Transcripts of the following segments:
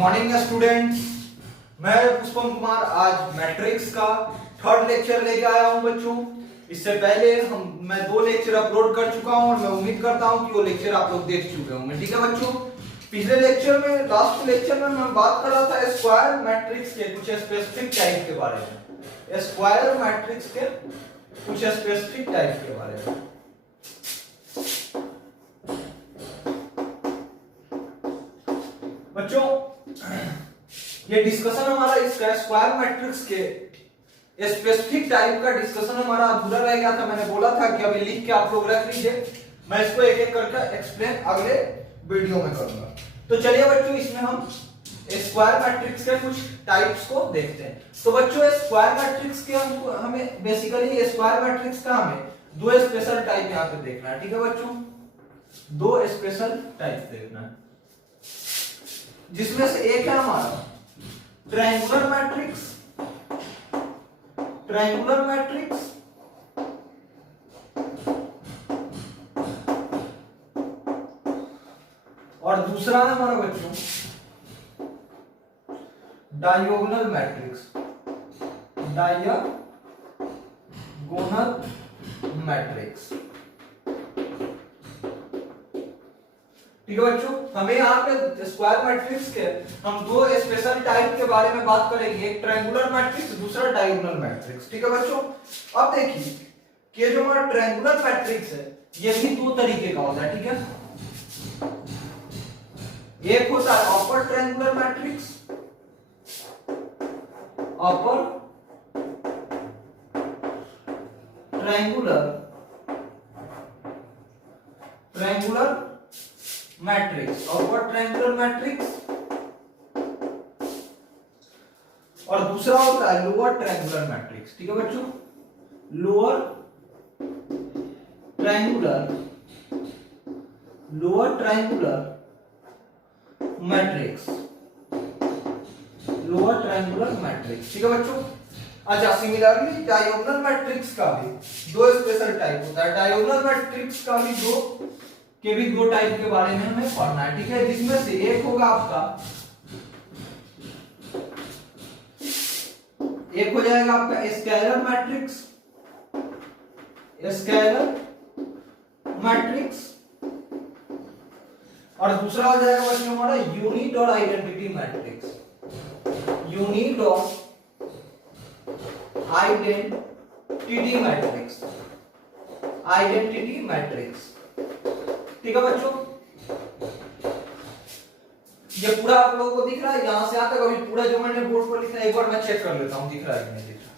Morning students, मैं पुष्पम कुमार आज matrix का थर्ड लेक्चर लेके आया हूं बच्चों। इससे पहले मैं 2 लेक्चर अपलोड कर चुका हूं और मैं उम्मीद करता हूं कि वो लेक्चर आप लोग देख चुके होंगे। ठीक है बच्चों, पिछले लेक्चर में लास्ट लेक्चर में मैं बात कर रहा था स्क्वायर मैट्रिक्स के कुछ स्पेसिफिक टाइप के बारे में। स्क्वायर मैट्रिक्स के कुछ स्पेसिफिक टाइप के बारे में। बच्चों ये डिस्कशन हमारा इसका स्क्वायर मैट्रिक्स के स्पेसिफिक टाइप का डिस्कशन हमारा अधूरा रह गया था। मैंने बोला था कि अभी लिख के आप लोग रख लीजिए, मैं इसको एक एक करके एक्सप्लेन अगले वीडियो में करूंगा। तो चलिए बच्चों, इसमें हम स्क्वायर मैट्रिक्स के कुछ टाइप्स को देखते हैं। तो बच्चों स्क्वायर मैट्रिक्स के हमें बेसिकली स्क्वायर मैट्रिक्स का हमें 2 स्पेशल टाइप यहाँ पे देखना है। ठीक है बच्चों, 2 स्पेशल टाइप देखना है, जिसमें से एक है हमारा ट्रायंगुलर मैट्रिक्स। ट्रायंगुलर मैट्रिक्स और दूसरा है हमारा बच्चों डायगोनल मैट्रिक्स। Diagonal matrix. ठीक है बच्चों, हमें यहाँ पे स्क्वायर मैट्रिक्स के हम 2 स्पेशल टाइप के बारे में बात करेंगे, एक ट्रायंगुलर मैट्रिक्स, दूसरा डायगोनल मैट्रिक्स। ठीक है बच्चों, अब देखिए कि जो हमारा ट्रायंगुलर मैट्रिक्स है ये भी 2 तरीके का होता है। ठीक है, एक होता है upper triangular matrix, upper triangular matrix, upper triangular matrix, और दूसरा होता है लोअर ट्रायंगुलर मैट्रिक्स। ठीक है बच्चों, lower triangular matrix, lower triangular matrix. ठीक है बच्चों, अच्छा सिमिलरली डायगोनल मैट्रिक्स का भी 2 स्पेशल टाइप होता है। डायगोनल मैट्रिक्स का भी 2 टाइप के बारे में हमें पढ़ना है। ठीक है, जिसमें से एक होगा आपका, एक हो जाएगा आपका स्केलर मैट्रिक्स, और दूसरा हो जाएगा बच्चों हमारा यूनिट और आइडेंटिटी मैट्रिक्स। यूनिट और आइडेंटिटी मैट्रिक्स। ठीक है बच्चों, ये पूरा आप लोगों को दिख रहा है यहां से यहां तक? अभी पूरा जो मैंने बोर्ड पर लिखा है एक बार मैं चेक कर लेता हूं दिख रहा है कि नहीं दिख रहा।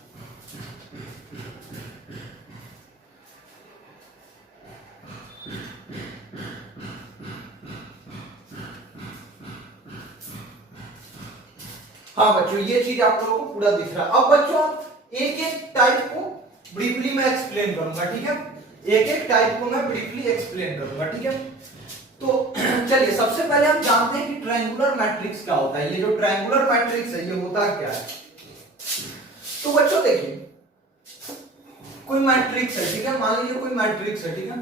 हाँ बच्चों, ये चीज आप लोगों को पूरा दिख रहा है। अब बच्चों एक एक टाइप को ब्रीफली मैं एक्सप्लेन करूंगा। ठीक है, एक एक टाइप को मैं ब्रीफली एक्सप्लेन करूंगा। ठीक है, तो चलिए सबसे पहले हम जानते हैं कि ट्रायंगुलर मैट्रिक्स क्या होता है। ये जो ट्रायंगुलर मैट्रिक्स है ये होता क्या है? तो बच्चों देखिए, कोई मैट्रिक्स है, ठीक है, मान लीजिए कोई मैट्रिक्स है, ठीक है,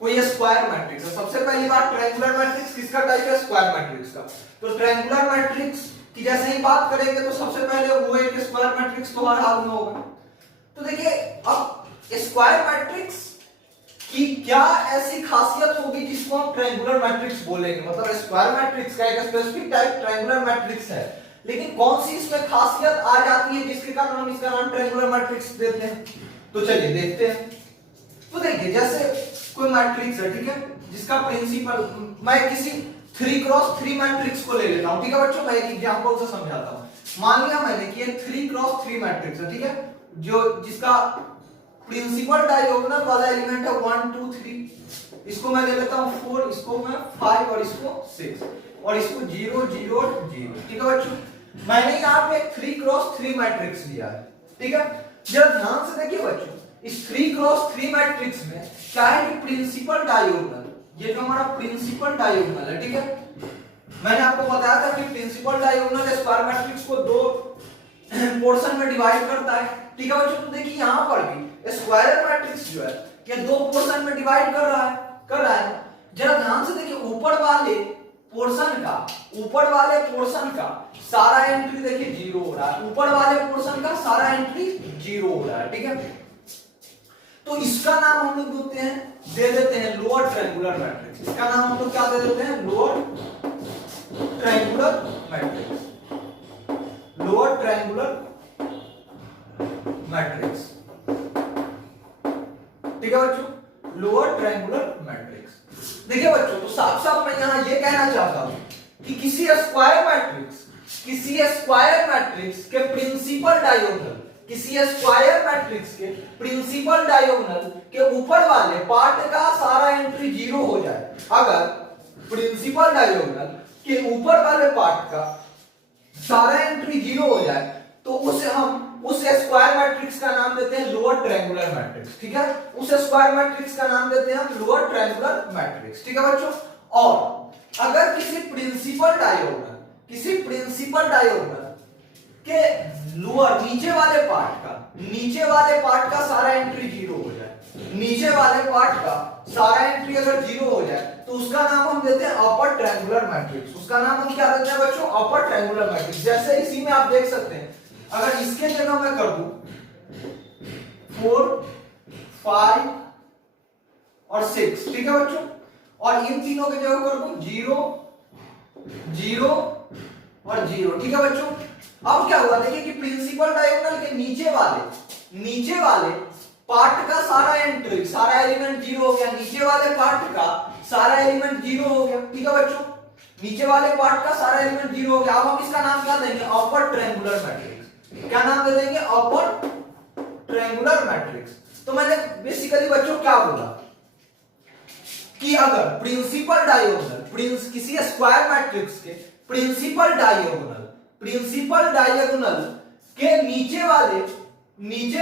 कोई स्क्वायर मैट्रिक्स है। सबसे पहली बात, ट्रायंगुलर मैट्रिक्स किसका टाइप है? स्क्वायर मैट्रिक्स का। तो ट्रायंगुलर मैट्रिक्स की जैसे ही बात करेंगे तो सबसे पहले वो एक स्क्वायर मैट्रिक्स तो हर हाल में होगा। तो देखिए अब स्क्वायर मैट्रिक्स की क्या ऐसी खासियत होगी जिसको हम ट्रायंगुलर मैट्रिक्स बोलेंगे? मतलब स्क्वायर मैट्रिक्स का एक स्पेसिफिक टाइप ट्रायंगुलर मैट्रिक्स है, लेकिन कौन सी इसमें खासियत आ जाती है जिसके कारण हम इसका नाम ट्रायंगुलर मैट्रिक्स देते हैं? तो चलिए देखते हैं। तो देखिए जैसे कोई मैट्रिक्स है, ठीक है, जिसका प्रिंसिपल, मैं किसी 3x3 मैट्रिक्स को ले लेता हूं। ठीक है बच्चों, मैं एक एग्जांपल से समझाता हूं। मान लिया मैंने कि 3x3 मैट्रिक्स है, ठीक है, जिसका प्रिंसिपल डायगोनल वाला एलिमेंट है 1 2 3। इसको मैं ले लेता हूं 4, इसको मैं 5 और इसको 6 और इसको 0 0 0। ठीक है बच्चों, मैंने यहां पे 3x3 मैट्रिक्स लिया है। ठीक है, जरा ध्यान से देखिए बच्चों, इस 3x3 मैट्रिक्स में क्या है कि प्रिंसिपल डायगोनल, ये जो हमारा प्रिंसिपल डायगोनल है, ठीक है, मैंने आपको बताया था कि प्रिंसिपल डायगोनल स्क्वायर मैट्रिक्स को 2 पोर्शन में डिवाइड करता है। ठीक है बच्चों, तो देखिए यहां पर भी स्क्वायर मैट्रिक्स जो है ये 2 पोर्शन में डिवाइड कर रहा है। जरा ध्यान से देखिए, ऊपर वाले पोर्शन का, ऊपर वाले पोर्शन का सारा एंट्री देखिए जीरो हो रहा है, ऊपर वाले पोर्शन का सारा एंट्री जीरो हो रहा है, ठीक है। तो इसका नाम हम लोग दे देते हैं लोअर ट्रायंगुलर मैट्रिक्स। इसका नाम हम लोग क्या दे देते हैं? Lower triangular matrix, lower triangular matrix, ठीक है बच्चों, लोअर ट्रायंगुलर मैट्रिक्स। देखिए बच्चों, तो साफ साफ मैं यहां ये कहना चाहता हूं कि किसी स्क्वायर मैट्रिक्स के प्रिंसिपल डायगोनल, किसी स्क्वायर मैट्रिक्स के प्रिंसिपल डायगोनल के ऊपर वाले पार्ट का सारा एंट्री जीरो हो जाए, अगर प्रिंसिपल डायगोनल के ऊपर वाले पार्ट का सारा एंट्री जीरो हो जाए, तो उसे हम उस स्क्वायर मैट्रिक्स का नाम देते हैं लोअर ट्रायंगुलर मैट्रिक्स, ठीक है। उस स्क्वायर मैट्रिक्स का नाम देते हैं हम लोअर ट्रायंगुलर मैट्रिक्स, ठीक है बच्चों। और अगर किसी प्रिंसिपल डायगोनल के लोअर नीचे वाले पार्ट का सारा एंट्री जीरो हो जाए, नीचे वाले पार्ट का सारा एंट्री अगर जीरो हो जाए, तो उसका नाम हम देते हैं अपर ट्रायंगुलर मैट्रिक्स। उसका नाम हम क्या देते हैं बच्चों? Upper triangular matrix. जैसे इसी में आप देख सकते हैं, अगर इसके जगह मैं कर दूं 4, 5 और 6, ठीक है बच्चों, और इन तीनों की जगह कर दूं 0, 0 और 0, ठीक है बच्चों। अब क्या हुआ, देखिए कि प्रिंसिपल डायगोनल के नीचे वाले पार्ट का सारा एलिमेंट जीरो हो गया, नीचे वाले पार्ट का सारा एलिमेंट जीरो हो गया, ठीक है बच्चों, नीचे वाले पार्ट का सारा एलिमेंट जीरो हो गया। अब हम इसका नाम क्या देंगे? Upper triangular matrix. क्या नाम दे देंगे? Upper triangular matrix. तो मैंने बेसिकली बच्चों क्या बोला कि अगर प्रिंसिपल डायगोनल किसी स्क्वायर मैट्रिक्स के प्रिंसिपल डायगोनल के नीचे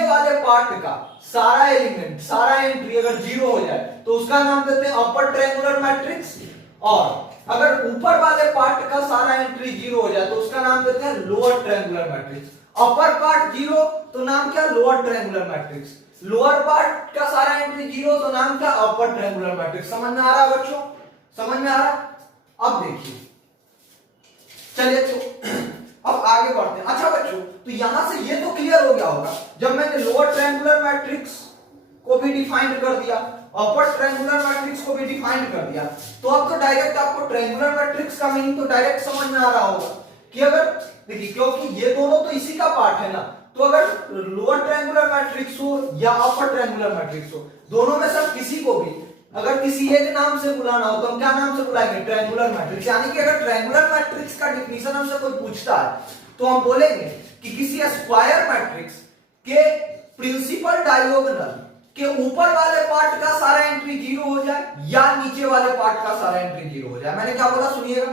वाले पार्ट का सारा एंट्री अगर जीरो हो जाए, तो उसका नाम देते हैं अपर ट्रायंगुलर मैट्रिक्स। और अगर ऊपर वाले पार्ट का सारा एंट्री जीरो हो जाए, तो उसका नाम देते हैं lower triangular matrix. Upper part zero तो नाम क्या? Lower triangular matrix. Lower part का सारा एंट्री जीरो तो नाम क्या? Upper triangular matrix. समझ में आ रहा है बच्चों? समझ में आ रहा है? अब देखिए, चलिए तो अब आगे बढ़ते हैं। अच्छा बच्चों, तो यहां से ये तो क्लियर हो गया होगा, जब मैंने लोअर ट्रायंगुलर मैट्रिक्स को भी डिफाइन कर दिया, अपर ट्रायंगुलर मैट्रिक्स को भी डिफाइन कर दिया, तो अब तो डायरेक्ट आपको ट्रायंगुलर मैट्रिक्स का मीनिंग तो डायरेक्ट समझ में आ रहा होगा कि अगर देखिए, क्योंकि ये दोनों तो इसी का पार्ट है ना, तो अगर लोअर ट्रायंगुलर मैट्रिक्स हो या अपर ट्रायंगुलर मैट्रिक्स हो, दोनों में से किसी को भी अगर किसी एक नाम से बुलाना हो, तो हम क्या नाम से बुलाएंगे? Triangular matrix. यानी कि अगर ट्रायंगुलर मैट्रिक्स का डिफिनीशन हमसे कोई पूछता है, तो हम बोलेंगे कि किसी स्क्वायर मैट्रिक्स के प्रिंसिपल डायगोनल के ऊपर वाले पार्ट का सारा एंट्री जीरो हो जाए या नीचे वाले पार्ट का सारा एंट्री जीरो हो जाए। मैंने क्या बोला सुनिएगा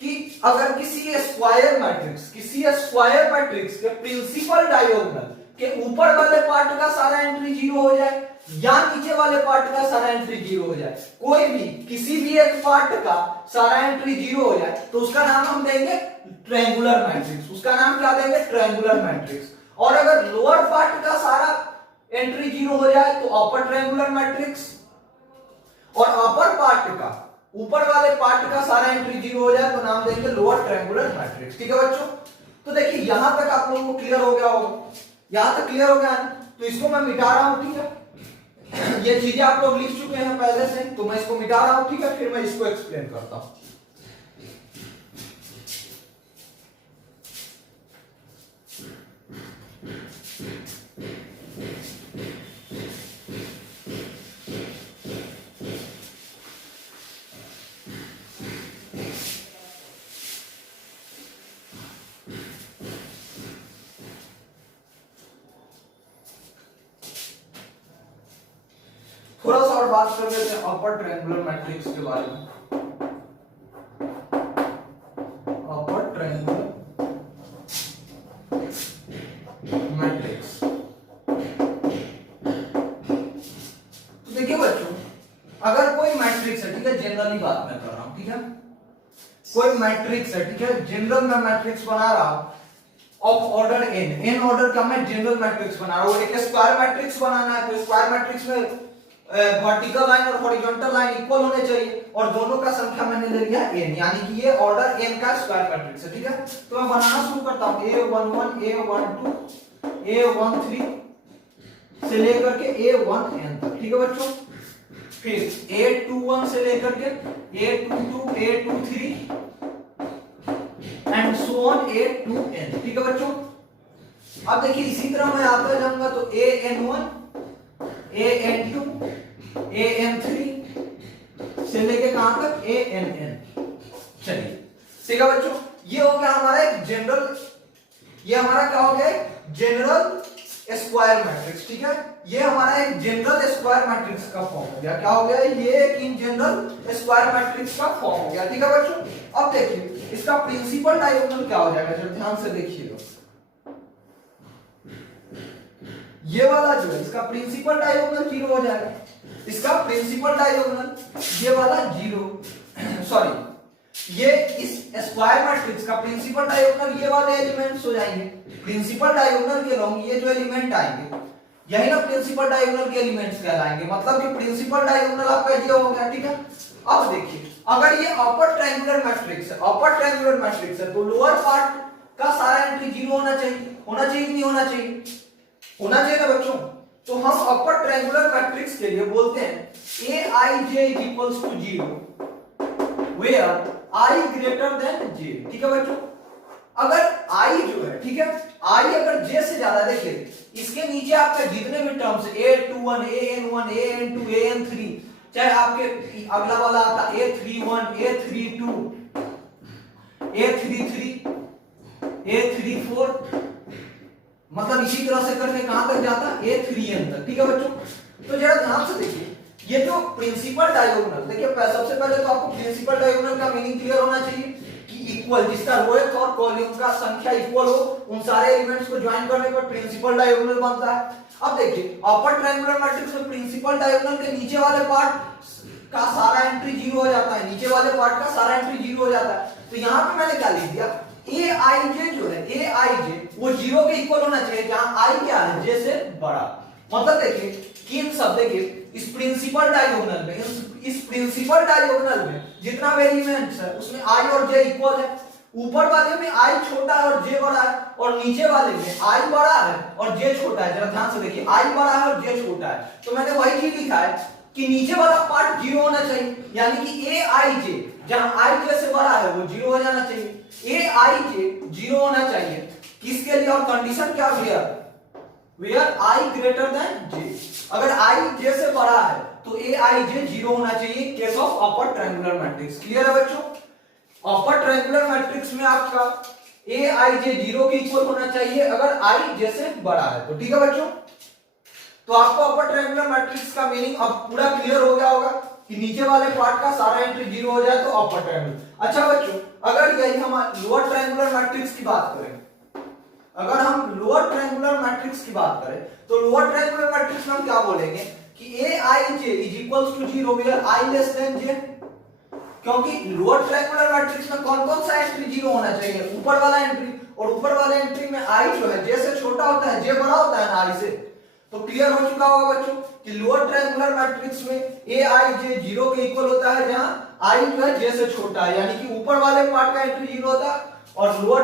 कि अगर किसी स्क्वायर मैट्रिक्स के प्रिंसिपल डायगोनल के ऊपर वाले पार्ट का सारा एंट्री जीरो हो जाए या नीचे वाले पार्ट का सारा एंट्री जीरो हो जाए, कोई भी किसी भी एक पार्ट का सारा एंट्री जीरो हो जाए, तो उसका नाम हम देंगे ट्रायंगुलर मैट्रिक्स। उसका नाम क्या देंगे? Triangular matrix. और अगर लोअर पार्ट का सारा एंट्री जीरो हो जाए तो अपर ट्रायंगुलर मैट्रिक्स, और अपर पार्ट का ऊपर वाले पार्ट का सारा एंट्री जीरो हो जाए तो नाम देंगे लोअर ट्रायंगुलर मैट्रिक्स, ठीक है बच्चों। तो देखिए यहां तक आप लोगों को क्लियर हो गया होगा, यहां तक क्लियर हो गया है, तो इसको मैं मिटा रहा हूं, ठीक है। ये चीजें आप लोग लिख चुके हैं पहले से, तो मैं इसको मिटा रहा हूं, ठीक है, फिर मैं इसको एक्सप्लेन करता हूं। थोड़ा सा और बात कर लेते हैं अपर ट्रायंगुलर मैट्रिक्स के बारे में। अपर ट्रायंगुलर मैट्रिक्स, तो देखिए बच्चों, अगर कोई मैट्रिक्स है, ठीक है, जनरली बात मैं कर रहा हूं, ठीक है, कोई मैट्रिक्स है, ठीक है, जनरल मैं मैट्रिक्स बना रहा हूं ऑफ ऑर्डर एन ऑर्डर का मैं जनरल मैट्रिक्स बना रहा हूं। एक स्क्वायर मैट्रिक्स बनाना है, तो स्क्वायर मैट्रिक्स में वर्टिकल लाइन और हॉरिजॉन्टल लाइन इक्वल होने चाहिए और दोनों का संख्या मैंने ले लिया n, यानी कि ये ऑर्डर n का स्क्वायर मैट्रिक्स है। ठीक है, तो मैं बनाना शुरू करता हूं a11 a12 a13 से लेकर के a1n तक। ठीक है बच्चों, फिर a21 से लेकर के a22 a23 and so on a2n। ठीक है बच्चों, अब देखिए इसी तरह मैं आता जाऊंगा तो an1 an2 an3 से लेके कहां तक ann। चलिए ठीक है बच्चों, ये हो गया हमारा एक जनरल, ये हमारा क्या हो गया जनरल स्क्वायर मैट्रिक्स। ठीक है, ये हमारा एक जनरल स्क्वायर मैट्रिक्स का फॉर्म हो गया। क्या हो गया ये एक इन जनरल स्क्वायर मैट्रिक्स का फॉर्म हो गया। ठीक है बच्चों, अब देखिए इसका प्रिंसिपल डायगोनल क्या हो जाएगा, जरा ध्यान से देखिएगा। ये वाला जो है इसका प्रिंसिपल डायगोनल 0 हो जाएगा, इसका प्रिंसिपल डायगोनल ये वाला 0 सॉरी ये इस स्क्वायर मैट्रिक्स का प्रिंसिपल डायगोनल ये वाले एलिमेंट्स हो जाएंगे। प्रिंसिपल डायगोनल के लॉन्ग ये जो एलिमेंट आएंगे यही ना प्रिंसिपल डायगोनल के एलिमेंट्स कहलाएंगे, मतलब कि प्रिंसिपल डायगोनल आपका ये हो गया। ठीक है, अब देखिए अगर ये अपर ट्रायंगुलर मैट्रिक्स है, अपर ट्रायंगुलर मैट्रिक्स है तो लोअर पार्ट का सारा एंट्री 0 होना चाहिए, होना चाहिए कि नहीं होना चाहिए, होना चाहिए ना बच्चों। तो हम अपर ट्रायंगुलर मैट्रिक्स के लिए बोलते हैं aij is equals to 0 where I greater than j। ठीक है बच्चों, अगर i जो है, ठीक है, i अगर j से ज्यादा, देखिए इसके नीचे आपके जितने भी terms a21 an1 an2 an3, चाहे आपके अगला वाला आता a31 a32 a33 a34, मतलब इसी तरह से करके कहां तक जाता a3n तक। ठीक है बच्चों, तो जरा ध्यान से देखिए ये जो प्रिंसिपल डायगोनल, देखिए सबसे पहले तो आपको प्रिंसिपल डायगोनल का मीनिंग क्लियर होना चाहिए कि इक्वल, जिसका रोएथ और कॉलम का संख्या इक्वल हो, उन सारे एलिमेंट्स को ज्वाइन करने पर प्रिंसिपल डायगोनल बनता है। अब देखिए अपर ट्रायंगुलर मैट्रिक्स में प्रिंसिपल डायगोनल के नीचे वाले पार्ट का सारा एंट्री 0 हो जाता है, नीचे वाले पार्ट का सारा एंट्री 0 हो जाता है। तो यहाँ पे मैंने क्या लिख दिया aij जो है aij वो 0 के इक्वल होना चाहिए, जहां i क्या है j से बड़ा। मतलब देखिए कि इन सब, देखिए इस प्रिंसिपल डायगोनल में, इस प्रिंसिपल डायगोनल में जितना एलिमेंट्स है उसमें i और j इक्वल है। ऊपर वाले में i छोटा है और j बड़ा है, और नीचे वाले में i बड़ा है और j छोटा है। जरा ध्यान से देखिए i बड़ा है और j छोटा है, तो मैंने वही चीज लिखा है कि नीचे वाला पार्ट 0 होना चाहिए, यानी कि aij जहां i j से बड़ा है वो 0 हो जाना चाहिए। aij 0 होना चाहिए किसके लिए, और कंडीशन क्या where i greater than j, अगर i j से बड़ा है तो aij 0 होना चाहिए case of upper triangular matrix. Clear है बच्चों, अपर ट्रायंगुलर मैट्रिक्स में आपका aij 0 के इक्वल होना चाहिए अगर i j से बड़ा है तो। ठीक है बच्चों, तो आपको अपर ट्रायंगुलर मैट्रिक्स का मीनिंग अब पूरा क्लियर हो गया होगा कि नीचे वाले पार्ट का सारा एंट्री 0 हो जाए तो अपर ट्रायंगुलर। अच्छा बच्चों, अगर यही हम लोअर ट्रायंगुलर मैट्रिक्स की बात करें, अगर हम लोअर ट्रायंगुलर मैट्रिक्स की बात करें तो लोअर ट्रायंगुलर मैट्रिक्स में हम क्या बोलेंगे कि aij is equals to 0 where i less than j, क्योंकि लोअर ट्रायंगुलर मैट्रिक्स में कौन कौन सा एंट्री 0 होना चाहिए, ऊपर वाला एंट्री, और ऊपर वाले एंट्री में i जो है j से छोटा होता है, j बड़ा होता है ना i से। तो क्लियर हो चुका होगा बच्चों कि लोअर ट्रायंगुलर मैट्रिक्स में aij 0 के इक्वल होता है जहां i जो है j से छोटा है, यानी कि ऊपर वाले पार्ट का एंट्री 0 होता है, और लोअर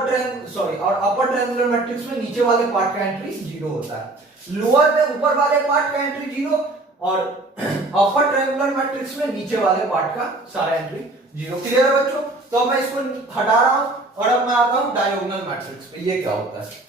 और अपर ट्रायंगुलर मैट्रिक्स में नीचे वाले पार्ट का एंट्री 0 होता है। लोअर में ऊपर वाले पार्ट का एंट्री 0 और अपर ट्रायंगुलर मैट्रिक्स में नीचे वाले पार्ट का सारा एंट्री 0। क्लियर है बच्चों, तो अब मैं इसको हटा रहा हूं और अब मैं आता हूं डायगोनल मैट्रिक्स पे। ये क्या होता है,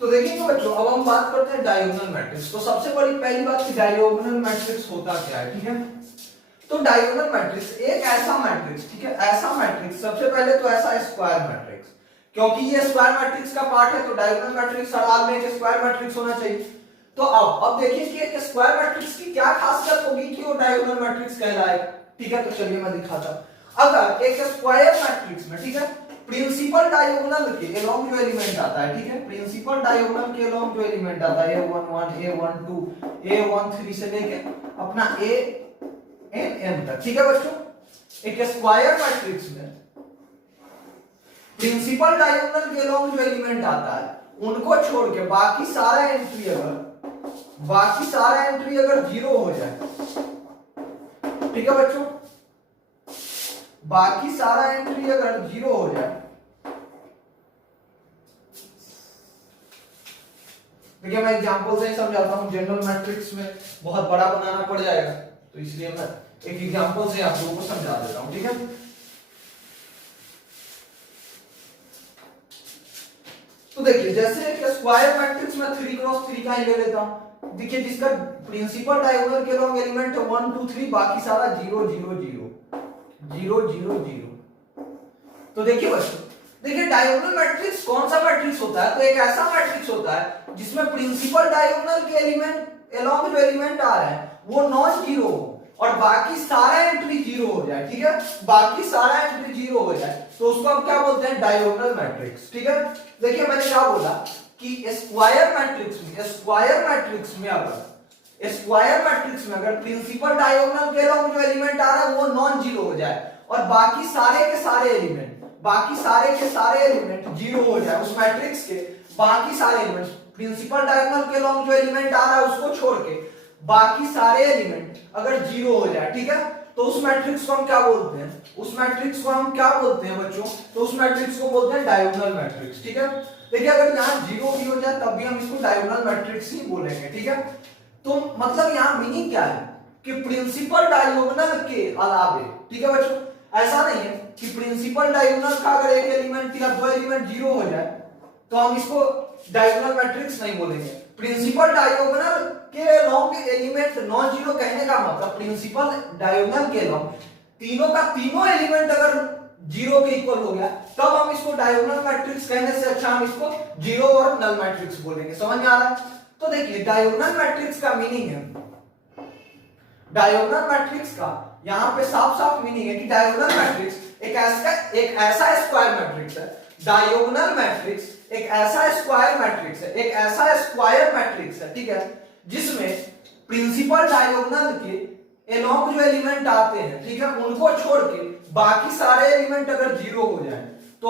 तो देखिए बच्चों अब हम बात करते हैं डायगोनल मैट्रिक्स। तो सबसे बड़ी पहली बात कि डायगोनल मैट्रिक्स होता क्या है। ठीक है, तो डायगोनल मैट्रिक्स एक ऐसा मैट्रिक्स, ठीक है, ऐसा मैट्रिक्स, सबसे पहले तो ऐसा स्क्वायर मैट्रिक्स, क्योंकि ये स्क्वायर मैट्रिक्स का पार्ट है तो डायगोनल मैट्रिक्स हर हाल में एक स्क्वायर मैट्रिक्स होना चाहिए। तो अब देखिए कि स्क्वायर मैट्रिक्स की क्या खासियत होगी कि वो डायगोनल मैट्रिक्स कहलाएगा। ठीक है, तो चलिए मैं दिखाता हूं। अगर एक स्क्वायर मैट्रिक्स में, ठीक है, प्रिंसिपल डायगोनल के अलोंग जो एलिमेंट आता है, ठीक है, प्रिंसिपल डायगोनल के अलोंग जो एलिमेंट आता है a11 a12 a13 से लेके अपना an तक, ठीक है बच्चों, एक स्क्वायर मैट्रिक्स में प्रिंसिपल डायगोनल के अलोंग जो एलिमेंट आता है उनको छोड़ के बाकी सारा एंट्री अगर जीरो हो जाए, ठीक है बच्चों, बाकी सारा एंट्री अगर जीरो हो जाए, देखिए मैं एग्जांपल से ही समझाता हूं, जनरल मैट्रिक्स में बहुत बड़ा बनाना पड़ जाएगा, तो इसलिए मैं एक एग्जांपल से आप लोगों को समझा देता हूं, ठीक है। तो देखिए जैसे एक स्क्वायर मैट्रिक्स में 3 क्रॉस 3 का ही ले लेता हूं, देखिए जिसका प्रिंसिपल डायगोनल के अलोंग एलिमेंट 1 2 3, बाकी सारा 0 0 0 0 0 0। तो देखिए बच्चों, देखिए डायगोनल मैट्रिक्स कौन सा मैट्रिक्स होता है, तो एक ऐसा मैट्रिक्स होता है जिसमें प्रिंसिपल डायगोनल के एलिमेंट अलोंग जो एलिमेंट आ रहा है वो नॉन जीरो हो और बाकी सारा एंट्री जीरो हो जाए, ठीक है, बाकी सारा एंट्री जीरो हो जाए, तो उसको हम क्या बोलते हैं, डायगोनल मैट्रिक्स, ठीक है। देखिए मैंने क्या बोला कि स्क्वायर मैट्रिक्स में अगर प्रिंसिपल डायगोनल के अलोंग जो एलिमेंट आ रहा है वो नॉन जीरो हो जाए और बाकी सारे के सारे एलिमेंट जीरो हो जाए, उस मैट्रिक्स के बाकी सारे एलिमेंट्स प्रिंसिपल डायगोनल के अलोंग जो एलिमेंट आ रहा है उसको छोड़ के बाकी सारे एलिमेंट अगर जीरो हो जाए, ठीक है, तो उस मैट्रिक्स को हम क्या बोलते हैं, बच्चों, तो उस मैट्रिक्स को बोलते हैं डायगोनल मैट्रिक्स, ठीक है। देखिए अगर यहाँ जीरो भी हो जाए तब भी हम इसको डायगोनल मैट्रिक्स ही बोलेंगे, ठीक है। तो मतलब यहाँ मीनिंग क्या है कि प्रिंसिपल डायगोनल के अलावे, ठीक है बच्चों, ऐसा नहीं है कि प्रिंसिपल डायगोनल का अगर एक एलिमेंट या दो एलिमेंट जीरो हो जाए तो हम इसको डायगोनल मैट्रिक्स नहीं बोलेंगे। प्रिंसिपल डायगोनल के अलोंग एलिमेंट नॉन जीरो कहने का मतलब प्रिंसिपल डायगोनल के अलोंग तीनों का तीनों एलिमेंट अगर जीरो के इक्वल हो गया तब हम इसको डायगोनल मैट्रिक्स कहने से अच्छा हम इसको जीरो और नल मैट्रिक्स बोलेंगे। समझ में आ रहा है? तो देखिए डायगोनल मैट्रिक्स का मीनिंग है, डायगोनल मैट्रिक्स का यहां पे साफ साफ मीनिंग है कि डायगोनल मैट्रिक्स एक ऐसा स्क्वायर मैट्रिक्स है, डायगोनल मैट्रिक्स एक ऐसा स्क्वायर मैट्रिक्स है, ठीक है, जिसमें प्रिंसिपल डायगोनल के अलोंग जो एलिमेंट आते हैं, ठीक है, उनको छोड़ के बाकी सारे एलिमेंट अगर जीरो हो जाए तो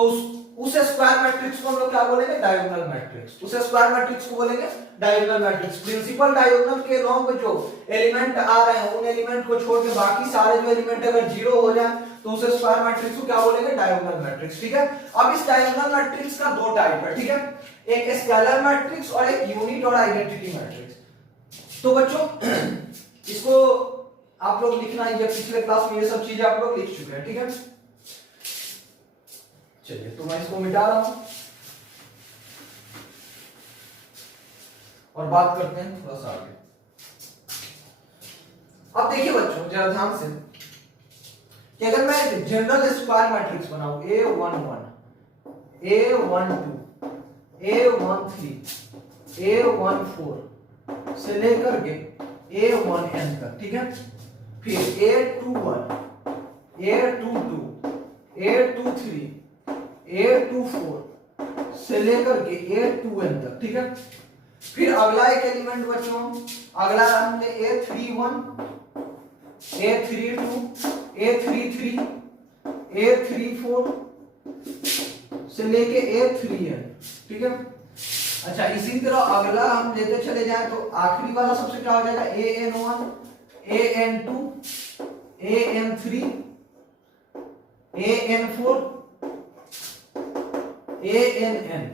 उस स्क्वायर मैट्रिक्स को हम लोग क्या बोलेंगे, डायगोनल मैट्रिक्स। उस स्क्वायर मैट्रिक्स को बोलेंगे डायगोनल मैट्रिक्स। प्रिंसिपल डायगोनल के अलोंग जो एलिमेंट आ रहे हैं उन एलिमेंट को छोड़ के बाकी सारे जो एलिमेंट अगर जीरो हो जाए तो उस स्क्वायर मैट्रिक्स को क्या बोलेंगे, डायगोनल मैट्रिक्स, ठीक है। अब इस डायगोनल मैट्रिक्स का दो टाइप है, ठीक है, एक स्केलर मैट्रिक्स और एक यूनिट और आइडेंटिटी मैट्रिक्स। तो बच्चों इसको आप लोग लिखना, ये पिछले क्लास में ये सब चीजें आप लोग लिख चुके हैं, ठीक है। चलिए तो मैं इसको मिटा रहा हूं और बात करते हैं थोड़ा सा आगे। अब देखिए बच्चों जरा ध्यान से कि अगर मैं जनरल स्क्वायर मैट्रिक्स बनाऊं A11 A12 A13 A14 से लेकर के A1n तक, ठीक है, फिर A21 A22 A23 A24 से लेकर के A2n तक, ठीक है। फिर अगला एक एलिमेंट बच्चों, अगला हमने A31 A32 A33 A34 से लेके A3n, ठीक है। अच्छा इसी तरह अगला हम लेते चले जाए तो आखिरी वाला सबसे क्या हो जाएगा, AN1 AN2 AN3 AN4 ANn,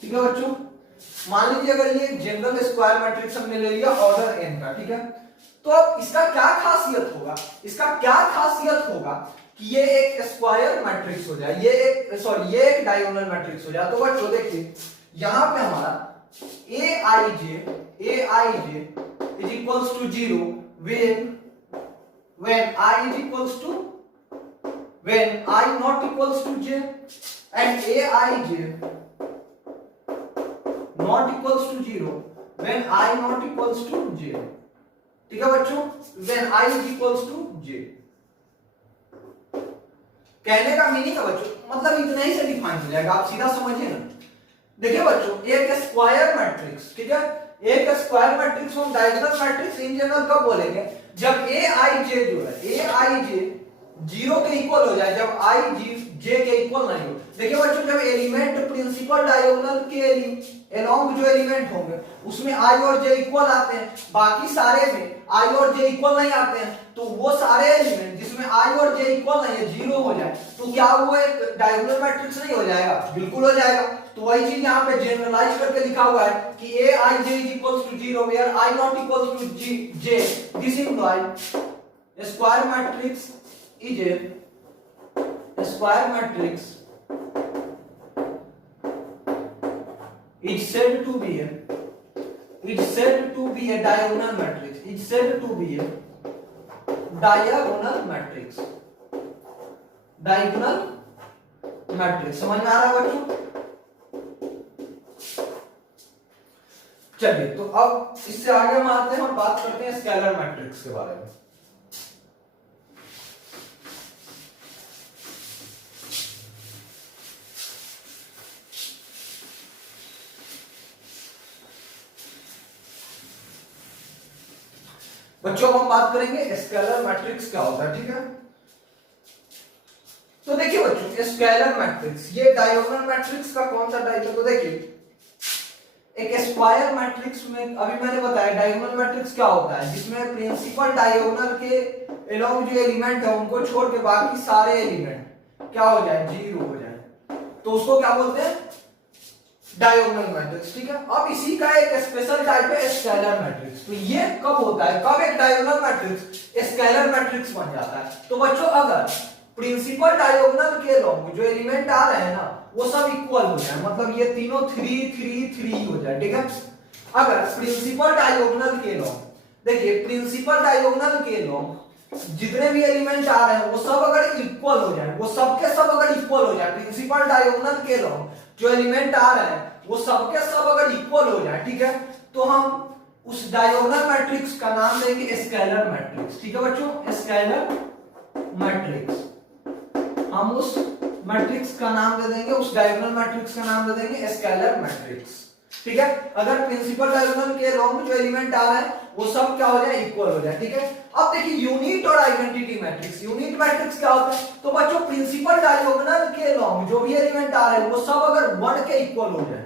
ठीक है बच्चों। मान लीजिए अगर ये जनरल स्क्वायर मैट्रिक्स हमने ले लिया ऑर्डर n का, ठीक है, तो अब इसका क्या खासियत होगा, कि ये एक स्क्वायर मैट्रिक्स हो जाए, ये एक डायगोनल मैट्रिक्स हो जाए। तो बच्चों देखिए यहां पे हमारा aij is equals to 0 when I not equals to j and aij not equals to 0 when I not equals to j, ठीक है बच्चों, when I is equals to j। कहने का मीनिंग है बच्चों, मतलब इतना ही से डिफाइन हो जाएगा, आप सीधा समझिए ना। देखिए बच्चों, एक स्क्वायर मैट्रिक्स, ठीक है, एक स्क्वायर मैट्रिक्स हम डायगोनल मैट्रिक्स इन जनरल कब बोलेंगे, जब ए आई जे जो है, ए आई जे 0 के इक्वल हो जाए, जब आई जे के इक्वल नहीं हो। देखिए बच्चों, जब एलिमेंट प्रिंसिपल डायगोनल के अलोंग जो एलिमेंट होंगे उसमें आई और जे इक्वल आते हैं, बाकी सारे में आई और जे इक्वल नहीं आते हैं, तो वो सारे एलिमेंट जिसमें आई और जे इक्वल नहीं है, 0 हो जाए, तो क्या वो एक डायगोनल मैट्रिक्स नहीं हो जाएगा? बिल्कुल हो जाएगा। तो वही चीज यहाँ पे जनरलाइज करके लिखा हुआ है कि A I J is equals to 0 where I not equals to J, this implies square matrix is a square matrix is said to be a diagonal matrix, is said to be a diagonal matrix, diagonal matrix। समझ में आ रहा है बच्चों? चलिए, तो अब इससे आगे हम आते हैं और बात करते हैं स्केलर मैट्रिक्स के बारे में। बच्चों, हम बात करेंगे स्केलर मैट्रिक्स क्या होता है, ठीक है। तो देखिए बच्चों, स्केलर मैट्रिक्स ये डायगोनल मैट्रिक्स का कौन सा टाइप है? तो देखिए, एक स्क्वायर मैट्रिक्स में अभी मैंने बताया डायगोनल मैट्रिक्स क्या होता है, जिसमें प्रिंसिपल डायगोनल के अलोंग जो एलिमेंट है उनको छोड़ के बाकी सारे एलिमेंट क्या हो जाए, 0 हो जाए, तो उसको क्या बोलते हैं, डायगोनल मैट्रिक्स, ठीक है। अब इसी का एक स्पेशल टाइप है स्केलर मैट्रिक्स। तो ये कब होता है, कब एक डायगोनल मैट्रिक्स स्केलर मैट्रिक्स बन जाता है? तो बच्चों, अगर प्रिंसिपल डायगोनल के अलोंग जो एलिमेंट आ रहे हैं ना वो सब इक्वल हो जाए, मतलब ये तीनों 3 3 3 हो जाए, ठीक है। अगर प्रिंसिपल डायगोनल के अलोंग, देखिए प्रिंसिपल डायगोनल के अलोंग जितने भी एलिमेंट आ रहे हैं वो सब अगर इक्वल हो जाए, वो सबके सब अगर इक्वल हो जाए, प्रिंसिपल डायगोनल के अलोंग जो एलिमेंट आ रहे हैं वो सबके सब अगर इक्वल हो जाए, ठीक है, तो हम उस डायगोनल मैट्रिक्स का नाम देंगे स्केलर मैट्रिक्स, ठीक है बच्चों, स्केलर मैट्रिक्स। हम उस मैट्रिक्स का नाम दे देंगे, उस डायगोनल मैट्रिक्स का नाम दे देंगे स्केलर मैट्रिक्स, ठीक है। अगर प्रिंसिपल डायगोनल के अलोंग जो एलिमेंट आ रहे हैं वो सब क्या हो जाए, इक्वल हो जाए, ठीक है। अब देखिए यूनिट और आइडेंटिटी मैट्रिक्स, यूनिट मैट्रिक्स क्या होता है? तो बच्चों, प्रिंसिपल डायगोनल के अलोंग जो भी एलिमेंट आ रहे हैं वो सब अगर 1 के इक्वल हो जाए,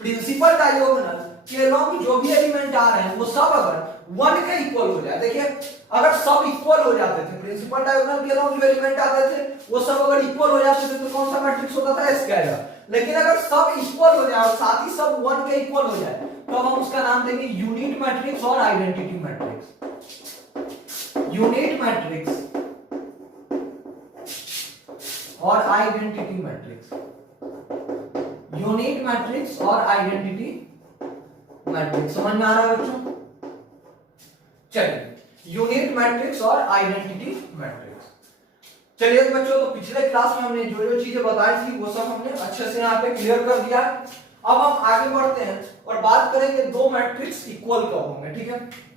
प्रिंसिपल डायगोनल के अलोंग जो भी एलिमेंट आ रहे हैं वो सब अगर 1 के इक्वल हो जाए, देखिए अगर सब इक्वल हो जाते थे, प्रिंसिपल डायगोनल के अलोंग जो एलिमेंट आते थे वो सब अगर इक्वल हो जाते थे, तो कौन सा मैट्रिक्स होता था, स्केलर। लेकिन अगर सब इक्वल हो जाए और साथ ही सब 1 के इक्वल हो जाए, तो हम उसका नाम देंगे यूनिट मैट्रिक्स और आइडेंटिटी मैट्रिक्स। यूनिट मैट्रिक्स और आइडेंटिटी मैट्रिक्स, यूनिट मैट्रिक्स और आइडेंटिटी मैट्रिक्स। समझ में आ रहा है बच्चों? चलिए, यूनिट मैट्रिक्स और आइडेंटिटी मैट्रिक्स। चलिए बच्चों, तो पिछले क्लास में हमने जो जो चीजें बताई थी वो सब हमने अच्छे से यहाँ पे क्लियर कर दिया। अब हम आगे बढ़ते हैं और बात करेंगे दो मैट्रिक्स इक्वल कब होंगे, ठीक है।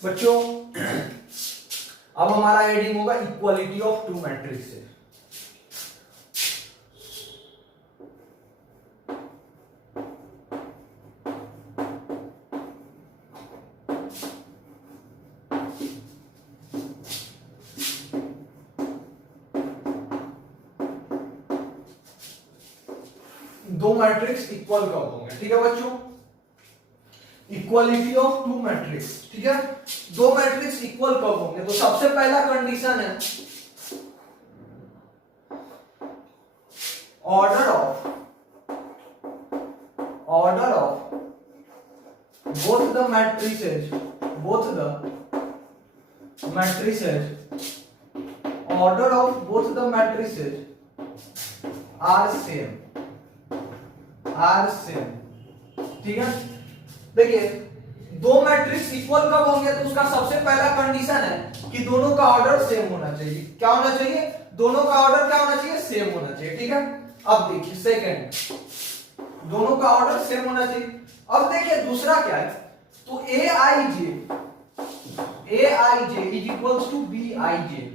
बच्चों, अब हमारा हेडिंग होगा इक्वालिटी ऑफ टू मैट्रिक्सेस। दो मैट्रिक्स इक्वल कब होंगे, ठीक है बच्चों। इक्वालिटी ऑफ टू मैट्रिक्स, ठीक है। दो मैट्रिक्स इक्वल कब होंगे? तो सबसे पहला कंडीशन है order of both the matrices, order of both the matrices are same, are same, ठीक है। देखिए दो मैट्रिक्स इक्वल कब होंगे, तो उसका सबसे पहला कंडीशन है कि दोनों का ऑर्डर सेम होना चाहिए। क्या होना चाहिए, दोनों का ऑर्डर क्या होना चाहिए, सेम होना चाहिए, ठीक है। अब देखिए सेकंड, दोनों का ऑर्डर सेम होना चाहिए। अब देखिए दूसरा क्या है, तो A I J is equals to B I J,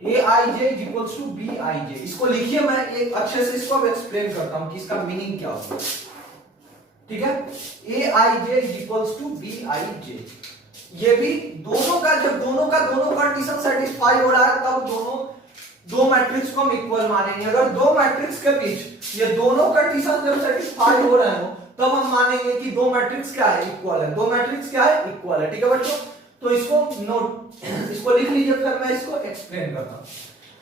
A I J is equals to B I J. इसको लिखिए, मैं एक अच्छे से इसको अब एक्सप्लेन करता हूं कि इसका मीनिंग क्या होता है, ठीक है। A I J is equals to B I J, ये भी दोनों का, जब दोनों कंडीशन सेटिस्फाई हो रहा है तब दोनों दो मैट्रिक्स को हम इक्वल मानेंगे। अगर दो मैट्रिक्स के बीच ये दोनों कंडीशन जब सेटिस्फाई हो रहे हो तब हम मानेंगे कि दो मैट्रिक्स क्या है, इक्वल है। दो मैट्रिक्स क्या है, इक्वल है, ठीक है बच्चों। तो इसको नोट, इसको लिख लीजिए, फिर मैं इसको एक्सप्लेन करता हूं।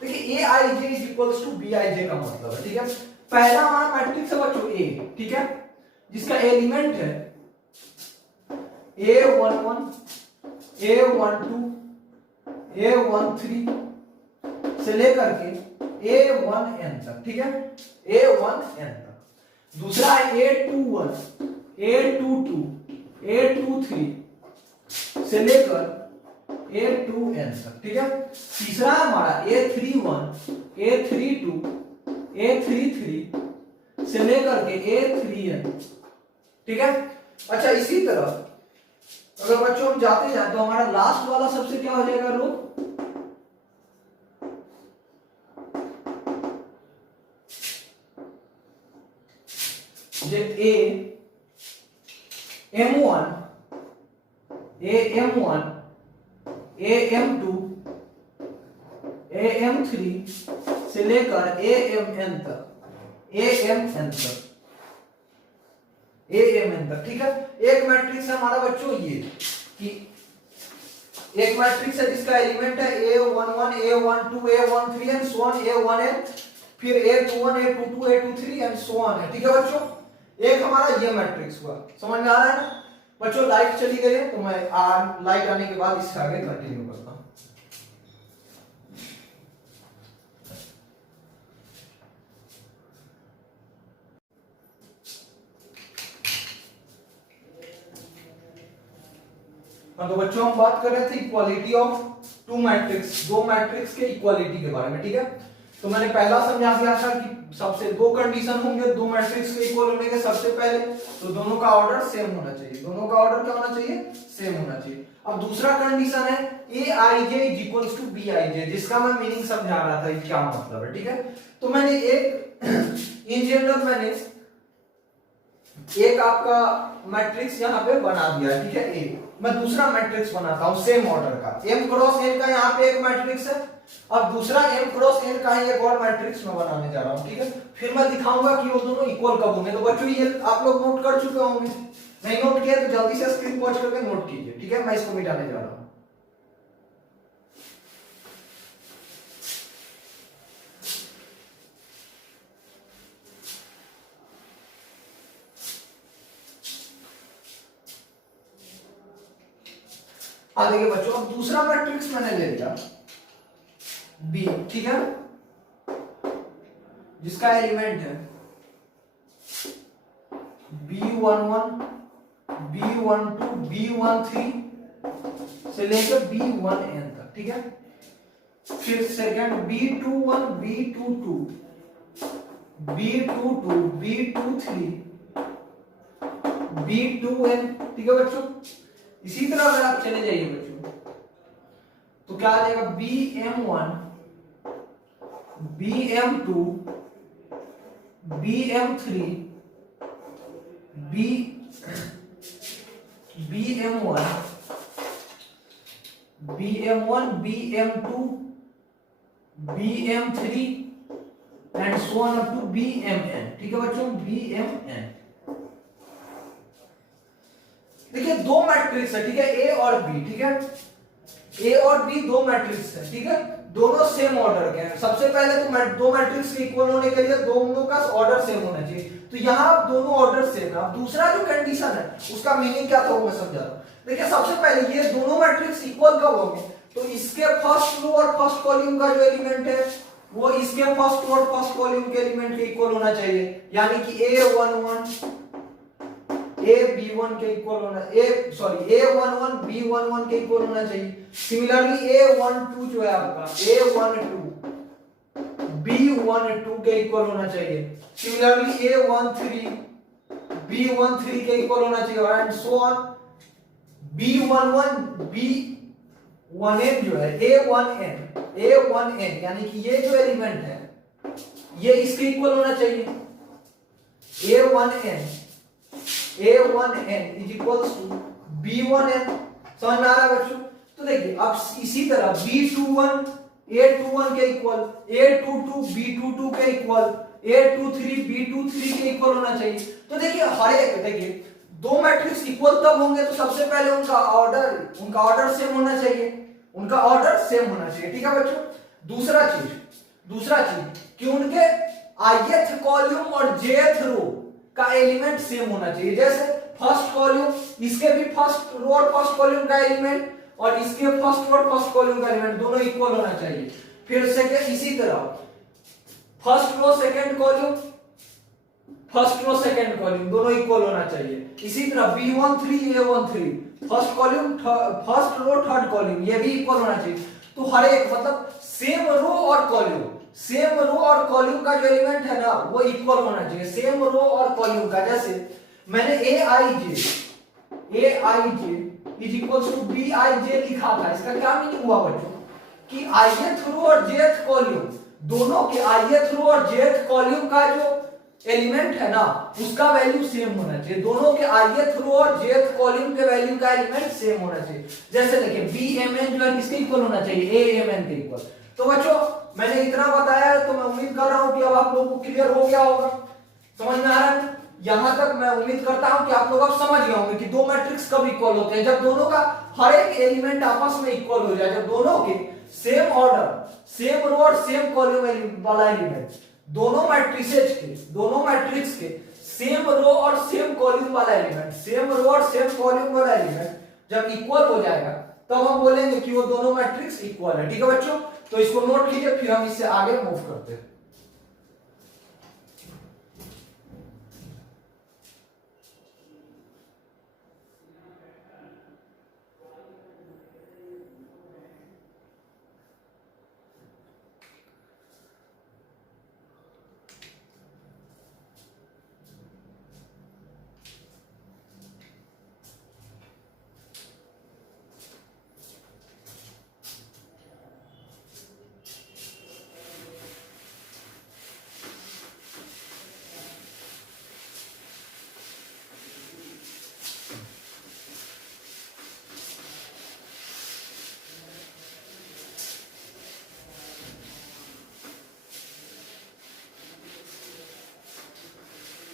देखिए A I J is equals to B I J का मतलब है, ठीक है। पहला हमारा मैट्रिक्स है बच्चों ए, ठीक है, जिसका एलिमेंट है A11, A12, A13 से लेकर के A1n तक, ठीक है, A1n तक। दूसरा है A21, A22, A23 से लेकर A2n तक, ठीक है। तीसरा है हमारा A31, A32, A33 से लेकर के A3n, ठीक है। अच्छा इसी तरह अगर बच्चों हम जाते जाए तो हमारा लास्ट वाला सबसे क्या हो जाएगा रो, A M1, A M1, A M2, A M3 से लेकर A Mn तक, A Mn तक, AMN तक, ठीक है। एक मैट्रिक्स है हमारा बच्चों ये, कि एक मैट्रिक्स है जिसका एलिमेंट है A11, A12, A13 and so on, A1n, फिर A21, A22, A23 and so on है, ठीक है बच्चों। एक हमारा ये मैट्रिक्स हुआ, समझ में आ रहा है ना बच्चों। लाइट चली गई है तो मैं लाइट आने के बाद इससे आगे कंटिन्यू करता हूं। तो बच्चों हम बात कर रहे थे इक्वालिटी ऑफ टू मैट्रिक्स, दो मैट्रिक्स के इक्वालिटी के बारे में, ठीक है। तो मैंने पहला समझा दिया था कि सबसे दो कंडीशन होंगे दो मैट्रिक्स के इक्वल होने के। सबसे पहले तो दोनों का ऑर्डर सेम होना चाहिए, दोनों का ऑर्डर क्या होना चाहिए, सेम होना चाहिए। अब दूसरा कंडीशन है A I J is equals to B I J, जिसका मैं मीनिंग समझा रहा था क्या मतलब है, ठीक है। तो मैंने एक इन जनरल मैंने एक आपका मैट्रिक्स यहाँ पे बना दिया, ठीक है। ए मैं दूसरा मैट्रिक्स बनाता हूं सेम ऑर्डर का, m क्रॉस n का यहाँ पे एक मैट्रिक्स है। अब दूसरा m क्रॉस n का एक और मैट्रिक्स मैं बनाने जा रहा हूं, ठीक है। फिर मैं दिखाऊंगा कि वो दोनों इक्वल कब होंगे। तो बच्चों ये आप लोग नोट कर चुके होंगे, नहीं नोट किया तो जल्दी से स्क्रीन पॉज करके नोट कीजिए, ठीक है। मैं इसको मिटाने जा रहा हूं। देखिए बच्चों, अब दूसरा मैट्रिक्स मैंने ले लिया B, ठीक है, जिसका एलिमेंट है B11, B12, B13 से लेकर B1n तक, ठीक है। फिर second B21, B22, B22, B23, B2n, ठीक है बच्चों। इसी तरह अगर आप चले जाइए बच्चों तो क्या आ जाएगा BM1, BM2, BM3, BM1, BM2, BM3 and so on up to BMN, ठीक है बच्चों, BMN। देखिए दो मैट्रिक्स है, ठीक है, ए और बी, ठीक है। ए और बी दो मैट्रिक्स है, ठीक है, दोनों सेम ऑर्डर के हैं। सबसे पहले तो दो मैट्रिक्स के इक्वल होने के लिए दोनों का ऑर्डर सेम होना चाहिए, तो यहां दोनों ऑर्डर सेम है। अब दूसरा जो कंडीशन है उसका मीनिंग क्या था वो मैं समझा रहा हूं। देखिए सबसे पहले ये दोनों मैट्रिक्स इक्वल कब होंगे, तो इसके फर्स्ट रो और फर्स्ट कॉलम का जो एलिमेंट है वो इसके फर्स्ट और फर्स्ट कॉलम के एलिमेंट के इक्वल होना चाहिए, यानी कि a11 ab1 के इक्वल होना a11 b11 के इक्वल होना चाहिए। सिमिलरली a12 जो है आपका a12 b12 के इक्वल होना चाहिए। सिमिलरली a13 b13 के इक्वल होना चाहिए and so on. b11 b1n जो है a1n यानी कि ये जो एलिमेंट है ये इसके इक्वल होना चाहिए। a1n is equals to b1n। समझ में आ रहा है बच्चों? तो देखिए अब इसी तरह b21 a21 के इक्वल, a22 b22 के इक्वल, a23 b23 के इक्वल होना चाहिए। तो देखिए हर एक, देखिए दो मैट्रिक्स इक्वल तब होंगे तो सबसे पहले उनका ऑर्डर सेम होना चाहिए, उनका ऑर्डर सेम होना चाहिए। ठीक है बच्चों? दूसरा चीज कि उनके ith कॉलम और jth रो का एलिमेंट सेम होना चाहिए। जैसे फर्स्ट कॉलम, इसके भी फर्स्ट रो और फर्स्ट कॉलम का एलिमेंट और इसके फर्स्ट रो और फर्स्ट कॉलम का एलिमेंट दोनों इक्वल होना चाहिए। फिर सेकंड इसी तरह first row second column, first row second column दोनों इक्वल होना चाहिए। इसी तरह b13 a13 first column first row third column ये भी इक्वल होना चाहिए। तो हर एक मतलब सेम रो और कॉलम का जो एलिमेंट है ना वो इक्वल होना चाहिए, सेम रो और कॉलम का। जैसे मैंने aij is equals to bij लिखा था, इसका क्या मीनिंग हुआ बच्चों कि ith रो और jth कॉलम दोनों के ith रो और jth कॉलम का जो एलिमेंट है ना उसका वैल्यू सेम होना चाहिए। दोनों के ith रो और jth कॉलम के वैल्यू का एलिमेंट सेम होना चाहिए। जैसे देखिए bmn जो है किसके इक्वल होना चाहिए, amn के इक्वल। तो बच्चों मैंने इतना बताया है तो मैं उम्मीद कर रहा हूं कि अब आप लोगों को क्लियर हो गया होगा, समझ में आ रहा है? यहां तक मैं उम्मीद करता हूं कि आप लोग अब समझ गए होंगे कि दो मैट्रिक्स कब इक्वल होते हैं, जब दोनों का हर एक एलिमेंट आपस में इक्वल हो जाए, जब दोनों के सेम ऑर्डर, सेम रो और सेम कॉलम वाला एलिमेंट, दोनों मैट्रिक्स के सेम रो और सेम कॉलम वाला एलिमेंट, सेम रो और सेम कॉलम वाला एलिमेंट जब इक्वल हो जाएगा तब हम बोलेंगे कि वो दोनों मैट्रिक्स इक्वल है। ठीक है बच्चों? तो इसको नोट कीजिए, फिर हम इससे आगे मूव करते हैं।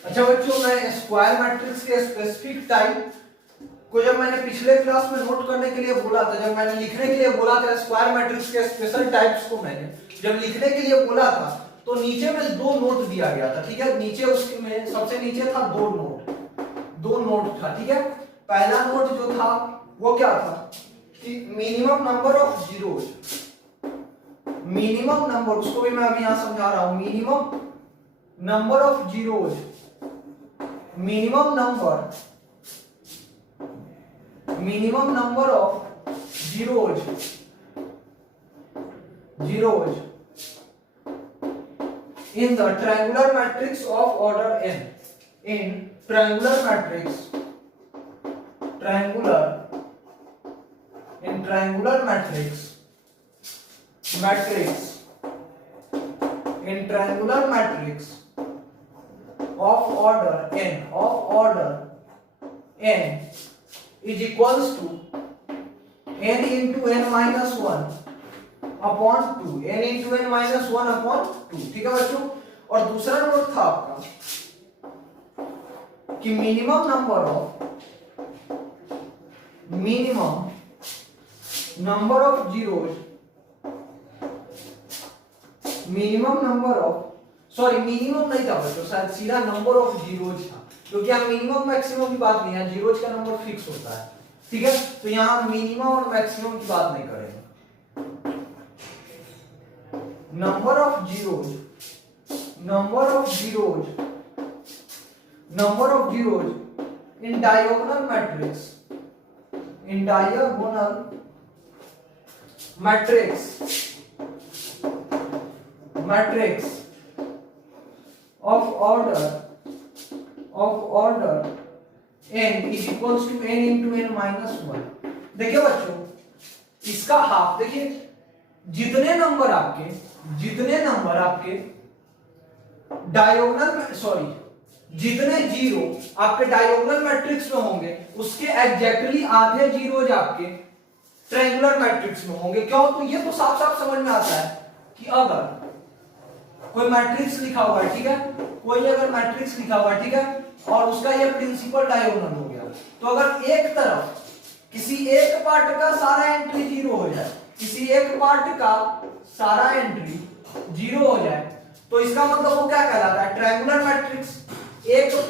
अच्छा बच्चों, मैं स्क्वायर मैट्रिक्स के स्पेसिफिक टाइप को जब मैंने पिछले क्लास में नोट करने के लिए बोला था, जब मैंने लिखने के लिए बोला था स्क्वायर मैट्रिक्स के स्पेशल टाइप्स को मैंने जब लिखने के लिए बोला था तो नीचे में दो नोट दिया गया था। ठीक है? नीचे उसमें सबसे नीचे था दो नोट था। ठीक है? पहला नोट जो था वो क्या था कि minimum number of zeros, minimum number, उसको भी मैं अभी यहां समझा रहा हूं, minimum number of zeros, minimum number of zeros in the triangular matrix of order n. In triangular matrix of order n is equals to n into n minus 1 upon 2, n into n minus 1 upon 2। ठीक है बच्चों? और दूसरा note था आपका कि minimum number of zeros, minimum नहीं था बच्चों, शायद सीधा नंबर ऑफ जीरोज था, क्योंकि यहाँ मिनिमम मैक्सिमम की बात नहीं है, जीरोज का नंबर फिक्स होता है। ठीक है? तो यहाँ मिनिमम और मैक्सिमम की बात नहीं करेंगे। number of zeros in diagonal matrix of order n is equals to n into n minus 1। देखिए बच्चों, इसका हाफ देखिए, जितने नंबर आपके जितने जीरो आपके डायगोनल मैट्रिक्स में होंगे उसके एग्जैक्टली आधे जीरोज आपके ट्रायंगुलर मैट्रिक्स में होंगे। क्यों? तो ये तो साफ साफ समझ में आता है कि अगर कोई मैट्रिक्स लिखा हुआ है, ठीक है, कोई अगर मैट्रिक्स लिखा हुआ है, ठीक है, और उसका ये प्रिंसिपल डायगोनल हो गया, तो अगर एक तरफ किसी एक पार्ट का सारा एंट्री जीरो हो जाए, किसी एक पार्ट का सारा एंट्री जीरो हो जाए, तो इसका मतलब वो क्या कहलाता है? Triangular matrix.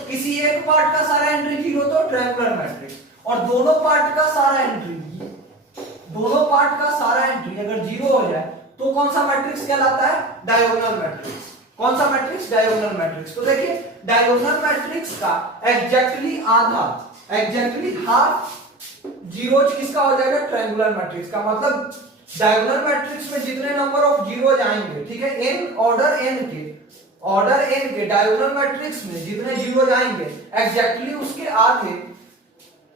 किसी एक पार्ट का सारा एंट्री जीरो तो ट्रायंगुलर मैट्रिक्स, और दोनों पार्ट का सारा एंट्री अगर जीरो हो जाए तो कौन सा मैट्रिक्स कहलाता है? Diagonal matrix. कौन सा मैट्रिक्स? Diagonal matrix. तो देखिए, डायगोनल मैट्रिक्स का एग्जैक्टली हाफ जीरोज किसका हो जाएगा? ट्रायंगुलर मैट्रिक्स का। मतलब डायगोनल मैट्रिक्स में जितने नंबर ऑफ जीरोज आएंगे, ठीक है, n ऑर्डर n के डायगोनल मैट्रिक्स में जितने जीरोज आएंगे एग्जैक्टली उसके आधे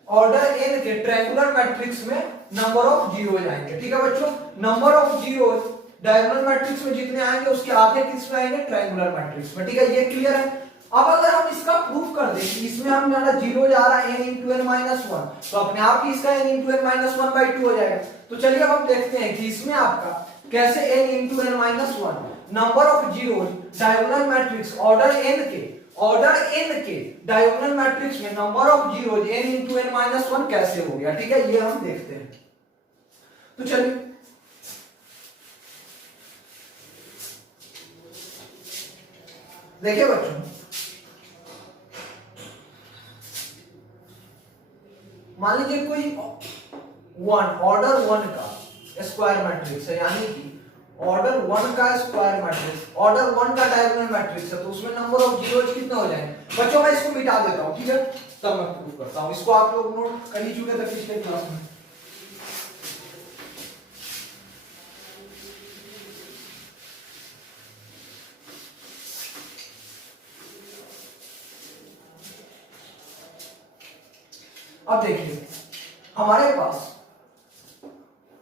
ऑर्डर n के ट्रायंगुलर मैट्रिक्स में नंबर ऑफ जीरोज आएंगे। ठीक है बच्चों, number of zeros diagonal matrix में जितने आएंगे उसके आधे किस में आएंगे? ट्रायंगुलर मैट्रिक्स में। ठीक है, ये क्लियर है। अब अगर हम इसका प्रूफ कर दें कि इसमें हमारा जीरो जा रहा है n into n minus 1, तो अपने आप ही इसका n into n minus 1/2 हो जाएगा। तो चलिए अब हम देखते हैं कि इसमें आपका कैसे n into n minus 1 number of zeros diagonal matrix order n के डायगोनल मैट्रिक्स में number of zeros n into n minus 1 कैसे हो गया। ठीक है, ये हम देखते हैं। तो चलिए देखिए बच्चों, मान लीजिए कोई ऑर्डर 1 का स्क्वायर मैट्रिक्स है, यानी कि ऑर्डर 1 का स्क्वायर मैट्रिक्स, ऑर्डर 1 का डायगोनल मैट्रिक्स है, तो उसमें नंबर ऑफ जीरोज कितने हो जाएंगे? बच्चों मैं इसको मिटा देता हूं, ठीक है, तब मैं प्रूव करता हूं। इसको आप लोग नोट कर ही चुके थे पिछले क्लास में। अब देखिए, हमारे पास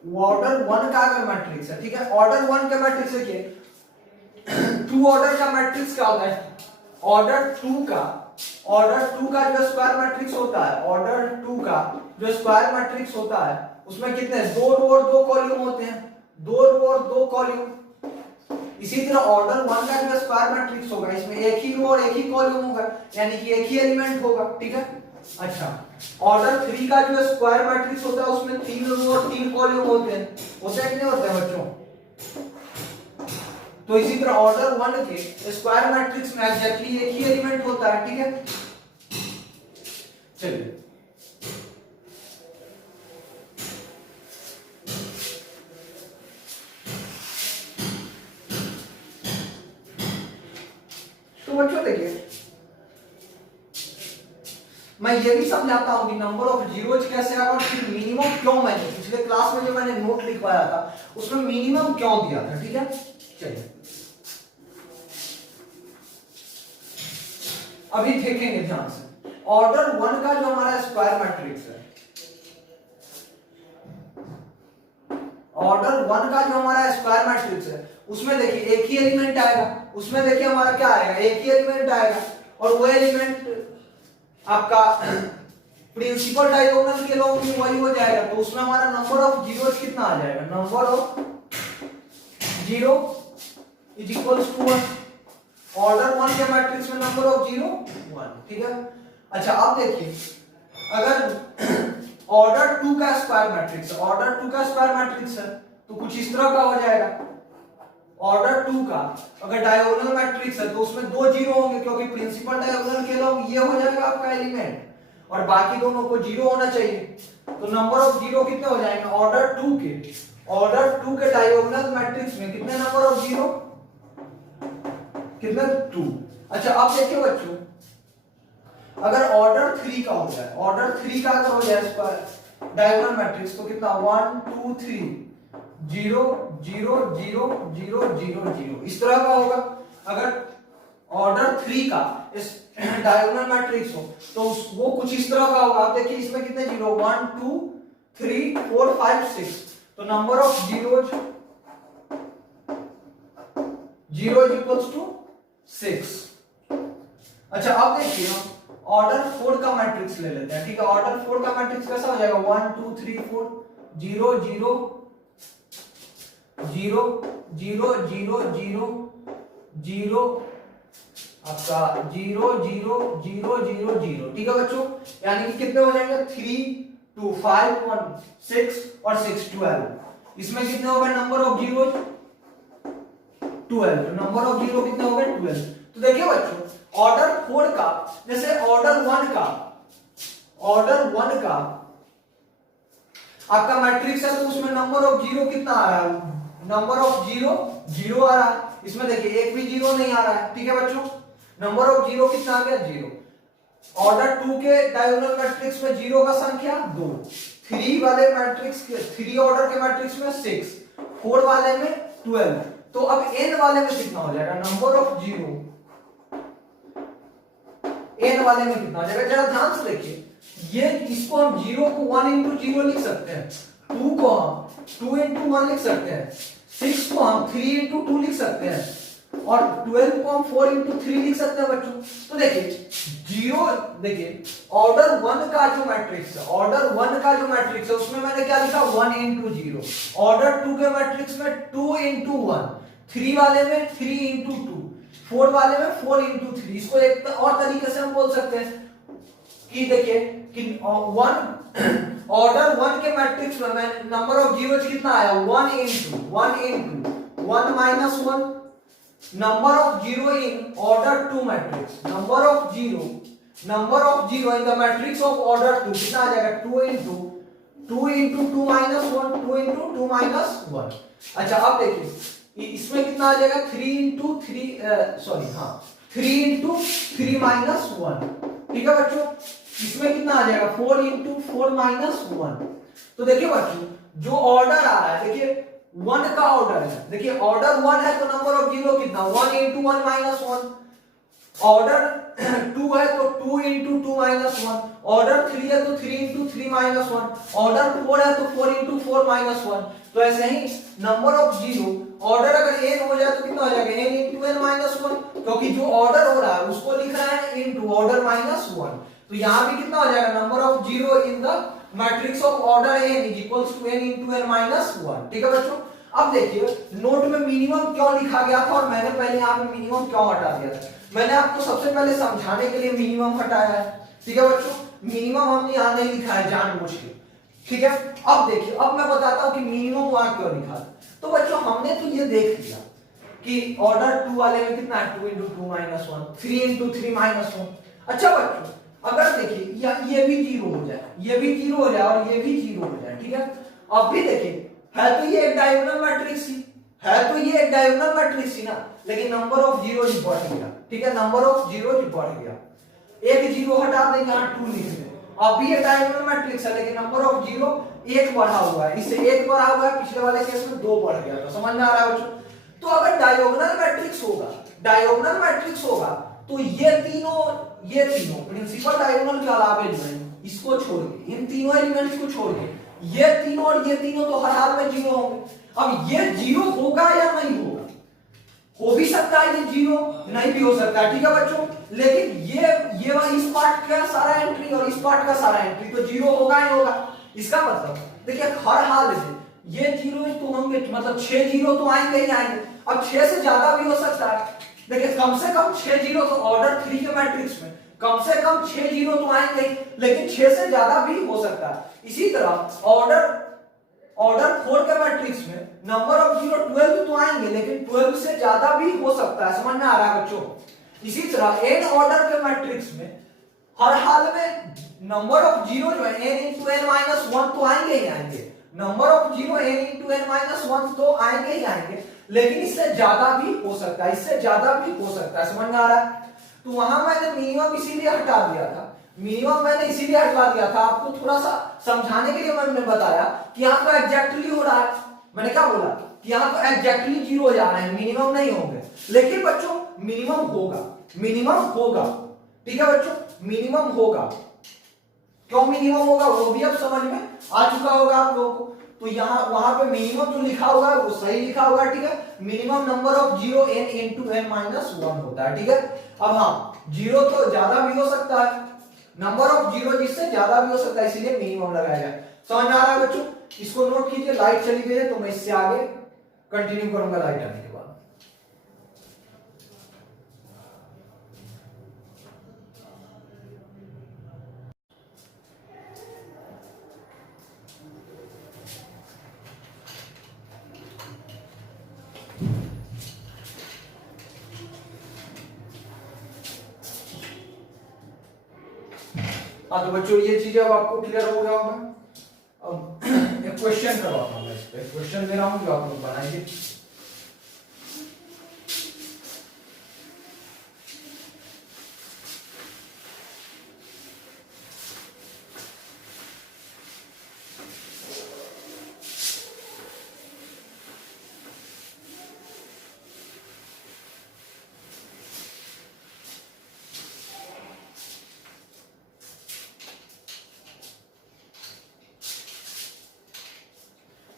ऑर्डर 1 का अगर मैट्रिक्स है, ठीक है, ऑर्डर 1 का मैट्रिक्स देखिए, 2 ऑर्डर का मैट्रिक्स क्या होता है? ऑर्डर 2 का जो स्क्वायर मैट्रिक्स होता है, ऑर्डर 2 का जो स्क्वायर मैट्रिक्स होता है उसमें कितने? 2 रो और 2 कॉलम होते हैं, 2 रो और 2 कॉलम। इसी तरह ऑर्डर 1 का जो स्क्वायर मैट्रिक्स होगा इसमें एक ही रो और एक ही कॉलम होगा, यानी कि एक ही एलिमेंट होगा। ठीक है, अच्छा, ऑर्डर 3 का जो स्क्वायर मैट्रिक्स होता है उसमें 3 रो और 3 कॉलम होते हैं, होते हैं नहीं होते हैं बच्चों? तो इसी तरह ऑर्डर 1 के स्क्वायर मैट्रिक्स में एग्जैक्टली एक ही एलिमेंट होता है। ठीक है, चलिए तो बच्चों देखिए, मैं ये भी समझाता हूं कि नंबर ऑफ जीरोज कैसे आएगा और फिर मिनिमम क्यों, मैंने पिछले क्लास में जो मैंने नोट लिखवाया था उसमें मिनिमम क्यों दिया था। ठीक है, चलिए अभी देखेंगे ध्यान से। ऑर्डर 1 का जो हमारा स्क्वायर मैट्रिक्स है, ऑर्डर 1 का जो हमारा स्क्वायर मैट्रिक्स है उसमें देखिए एक ही एलिमेंट आएगा, उसमें देखिए हमारा क्या आएगा? एक ही एलिमेंट आएगा, और वो एलिमेंट आपका प्रिंसिपल डायगोनल के लोग भी वही हो जाएगा, तो उसमें हमारा नंबर ऑफ जीरोज कितना आ जाएगा? Number of zero is equals to 1। Order 1 के मैट्रिक्स में नंबर ऑफ जीरो 1। ठीक है, अच्छा अब देखिए, अगर ऑर्डर 2 का स्क्वायर मैट्रिक्स है, ऑर्डर 2 का स्क्वायर मैट्रिक्स है तो कुछ इस तरह का हो जाएगा। ऑर्डर 2 का अगर डायगोनल मैट्रिक्स है तो उसमें 2 जीरो होंगे, क्योंकि प्रिंसिपल डायगोनल के लोग ये हो जाएगा आपका एलिमेंट, और बाकी दोनों को जीरो होना चाहिए। तो नंबर ऑफ जीरो कितने हो जाएंगे? ऑर्डर 2 के ऑर्डर 2 के डायगोनल मैट्रिक्स में कितने नंबर ऑफ जीरो, कितने 2। अच्छा अब देखिए बच्चों, अगर ऑर्डर 3 का हो जाए, ऑर्डर 3 का अगर हो जाए स्क्वायर डायगोनल मैट्रिक्स तो कितना 1 2 3 0 0 0 0 0 0 इस तरह का होगा। अगर ऑर्डर 3 का इस डायगोनल मैट्रिक्स हो तो वो कुछ इस तरह का होगा। आप देखिए इसमें कितने जीरो 1 2 3 4 5 6, तो number of zeros equals to 6। अच्छा अब देखिए हम ऑर्डर 4 का मैट्रिक्स ले लेते हैं, ठीक है। ऑर्डर 4 का मैट्रिक्स कैसा हो जाएगा 1 2 3 4 0 0 0 0 0 0 0 आपका 0 0 0 0 0, ठीक है बच्चों। यानी कि कितने हो जाएंगे 3 2 5 1 6 और 6 12। इसमें कितने हो गए नंबर ऑफ जीरो 12, तो नंबर ऑफ जीरो कितने हो गए 12। तो देखिए बच्चों ऑर्डर 4 का, जैसे ऑर्डर 1 का आपका मैट्रिक्स है तो उसमें नंबर ऑफ जीरो कितना आ रहा है, नंबर ऑफ जीरो 0 आ रहा है। इसमें देखिए एक भी जीरो नहीं आ रहा है, ठीक है बच्चों। नंबर ऑफ जीरो कितना आ गया 0। ऑर्डर 2 के डायगोनल मैट्रिक्स में जीरो का संख्या 2, 3 वाले मैट्रिक्स के 3 ऑर्डर के मैट्रिक्स में 6, 4 वाले में 12। तो अब n वाले में कितना हो जाएगा नंबर ऑफ जीरो, n वाले में कितना हो जाएगा जरा ध्यान से देखिए। ये इसको हम जीरो को 1 इंटू जीरो लिख सकते हैं, 2 को हम 2 इंटू 1 लिख सकते हैं, 6 को हम 3 इंटू 2 लिख सकते हैं और 12 को हम 4 इंटू 3 लिख सकते हैं बच्चों। तो देखिए जीरो, देखिए ऑर्डर 1 का जो मैट्रिक्स है, ऑर्डर 1 का जो मैट्रिक्स है उसमें मैंने क्या लिखा 1 इंटू जीरो। ऑर्डर 2 के मैट्रिक्स में 2 इंटू 1, 3 वाले में 3 इंटू 2, 4 वाले में 4 इंटू 3। इसको एक और तरीके से हम बोल सकते हैं कि देखिए कि ऑर्डर 1 के मैट्रिक्स में नंबर ऑफ जीरोज कितना आया 1 into 1 minus 1। Number of zero in order 2 matrix, number of zero in the matrix of order 2 कितना आ जाएगा 2 इंटू 2 माइनस 1, 2 इंटू 2 माइनस 1। अच्छा अब देखिए इसमें कितना आ जाएगा 3 इंटू 3 माइनस 1, ठीक है बच्चों। इसमें कितना आ जाएगा 4 इंटू 4 माइनस 1। तो देखिए बच्चों जो ऑर्डर आ रहा है, देखिए 1 का ऑर्डर है, देखिए ऑर्डर 1 है तो नंबर ऑफ जीरो कितना 1 इंटू 1 माइनस 1। ऑर्डर 2 है तो 2 इंटू 2 माइनस 1। ऑर्डर 3 है तो 3 इंटू 3 माइनस 1। ऑर्डर 4 है तो 4 इंटू 4 माइनस 1। तो ऐसे ही नंबर ऑफ जीरो ऑर्डर अगर n हो जाए तो कितना हो जाएगा n इंटू n माइनस 1, क्योंकि जो ऑर्डर हो रहा है उसको लिख रहा है इंटू ऑर्डर माइनस 1। तो यहां भी कितना हो जाएगा number of zero in the matrix of order n is equals to n into n minus 1, ठीक है बच्चों। अब देखिए नोट में मिनिमम क्यों लिखा गया था और मैंने पहले यहाँ पे मिनिमम क्यों हटा दिया था। मैंने आपको सबसे पहले समझाने के लिए मिनिमम हटाया है, ठीक है बच्चों। मिनिमम हमने यहाँ नहीं लिखा है जानबूझ के, ठीक है। अब देखिए अब मैं बताता हूँ कि मिनिमम वहां क्यों लिखा। तो बच्चों हमने तो ये देख लिया कि ऑर्डर 2 वाले में कितना है 2 इंटू 2 माइनस 1, 3 इंटू 3 माइनस 1। अच्छा बच्चों अगर देखिए ये भी जीरो हो जाए, ये भी जीरो हो जाए और ये भी जीरो हो जाए, ठीक है। अब भी देखिए है तो ये एक डायगोनल मैट्रिक्स ही है, तो ये एक डायगोनल मैट्रिक्स ही ना, लेकिन नंबर ऑफ जीरो बढ़ गया, ठीक है। नंबर ऑफ जीरो बढ़ गया, एक जीरो हटा देंगे यहाँ 2 लिख देंगे। अब भी एक डायगोनल मैट्रिक्स है लेकिन नंबर ऑफ जीरो 1 बढ़ा हुआ है, इससे 1 बढ़ा हुआ है, पिछले वाले केस में 2 बढ़ गया था। समझ में आ रहा है बच्चों। तो अगर डायगोनल मैट्रिक्स होगा तो ये तीनों प्रिंसिपल डायगोनल के अलावा जो है इसको छोड़ के, इन तीनों एलिमेंट्स को छोड़ के ये तीनों और ये तीनों तो हर हाल में जीरो होंगे। अब ये जीरो होगा या नहीं होगा, हो भी सकता है ये जीरो, नहीं भी हो सकता है, ठीक है बच्चों। लेकिन ये इस पार्ट का सारा एंट्री और इस पार्ट का सारा एंट्री तो जीरो होगा ही होगा। इसका मतलब देखिए हर हाल में ये जीरो तो होंगे, मतलब 6 जीरो तो आएंगे ही आएंगे। अब 6 से ज्यादा भी हो सकता है, देखिए कम से कम 6 जीरो तो ऑर्डर 3 के मैट्रिक्स में कम से कम 6 जीरो तो आएंगे, लेकिन 6 से ज्यादा भी हो सकता है। इसी तरह ऑर्डर 4 के मैट्रिक्स में नंबर ऑफ जीरो 12 तो आएंगे, लेकिन 12 से ज्यादा भी हो सकता है। समझ में आ रहा है बच्चों। इसी तरह n ऑर्डर के मैट्रिक्स में हर हाल में नंबर ऑफ जीरो जो है n इंटू n माइनस 1 तो आएंगे ही आएंगे, number of zero n into n minus one तो आएंगे ही आएंगे, लेकिन इससे ज्यादा भी हो सकता है, इससे ज्यादा भी हो सकता है, समझ में आ रहा है? तो वहां मैंने मिनिमम इसीलिए हटा दिया था, मिनिमम मैंने इसीलिए हटा दिया था, आपको थोड़ा सा समझाने के लिए मैंने बताया कि यहाँ तो एग्जैक्टली हो रहा है। मैंने क्या बोला कि यहाँ तो एग्जैक्टली जीरो हो जा रहा है, मिनिमम नहीं होंगे, लेकिन बच्चों मिनिमम होगा, मिनिमम होगा, ठीक है बच्चों, मिनिमम होगा। क्यों मिनिमम होगा वो भी अब समझ में आ चुका होगा आप लोगों को। तो यहाँ वहां पे मिनिमम जो लिखा होगा वो सही लिखा होगा, ठीक है। Minimum number of zero n into n minus one होता है, ठीक है। अब हाँ, जीरो तो ज्यादा भी हो सकता है, नंबर ऑफ जीरो जिससे ज्यादा भी हो सकता है, इसीलिए मिनिमम लगाया गया। समझ में आ रहा है बच्चों? इसको नोट कीजिए। लाइट चली गई है तो मैं इससे आगे कंटिन्यू करूंगा लाइट आने के बाद। हाँ तो बच्चों ये चीजें अब आपको क्लियर हो गया होगा। अब एक क्वेश्चन करवाता हूँ मैं, इस पे क्वेश्चन दे रहा हूँ जो आप लोग बनाइए।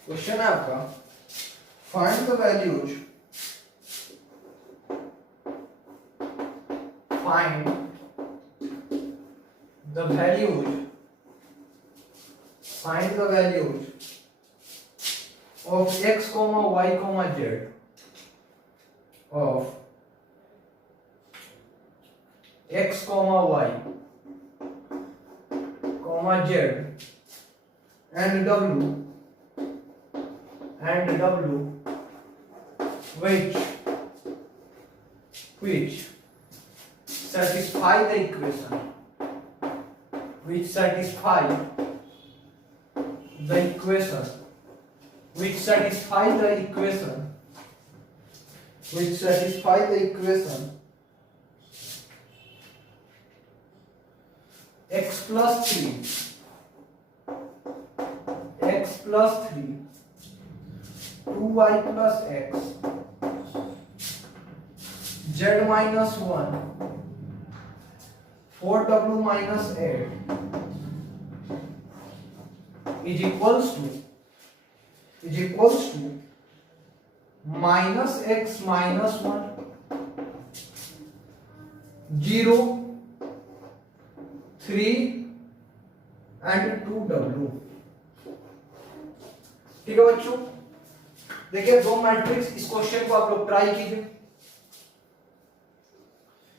क्वेश्चन है आपका, find the values, find the values, find the values of x, y, z, of x, y, z and w which satisfy the equation, which satisfy the equation, which satisfy the equation, which satisfy the equation x plus 3, x plus 3, 2y plus x, z minus 1, 4w minus 8 is equals to minus x minus 1, 0, 3 and 2w। ठीक है बच्चों, देखिए दो matrix, इस question को आप लोग try कीजिए।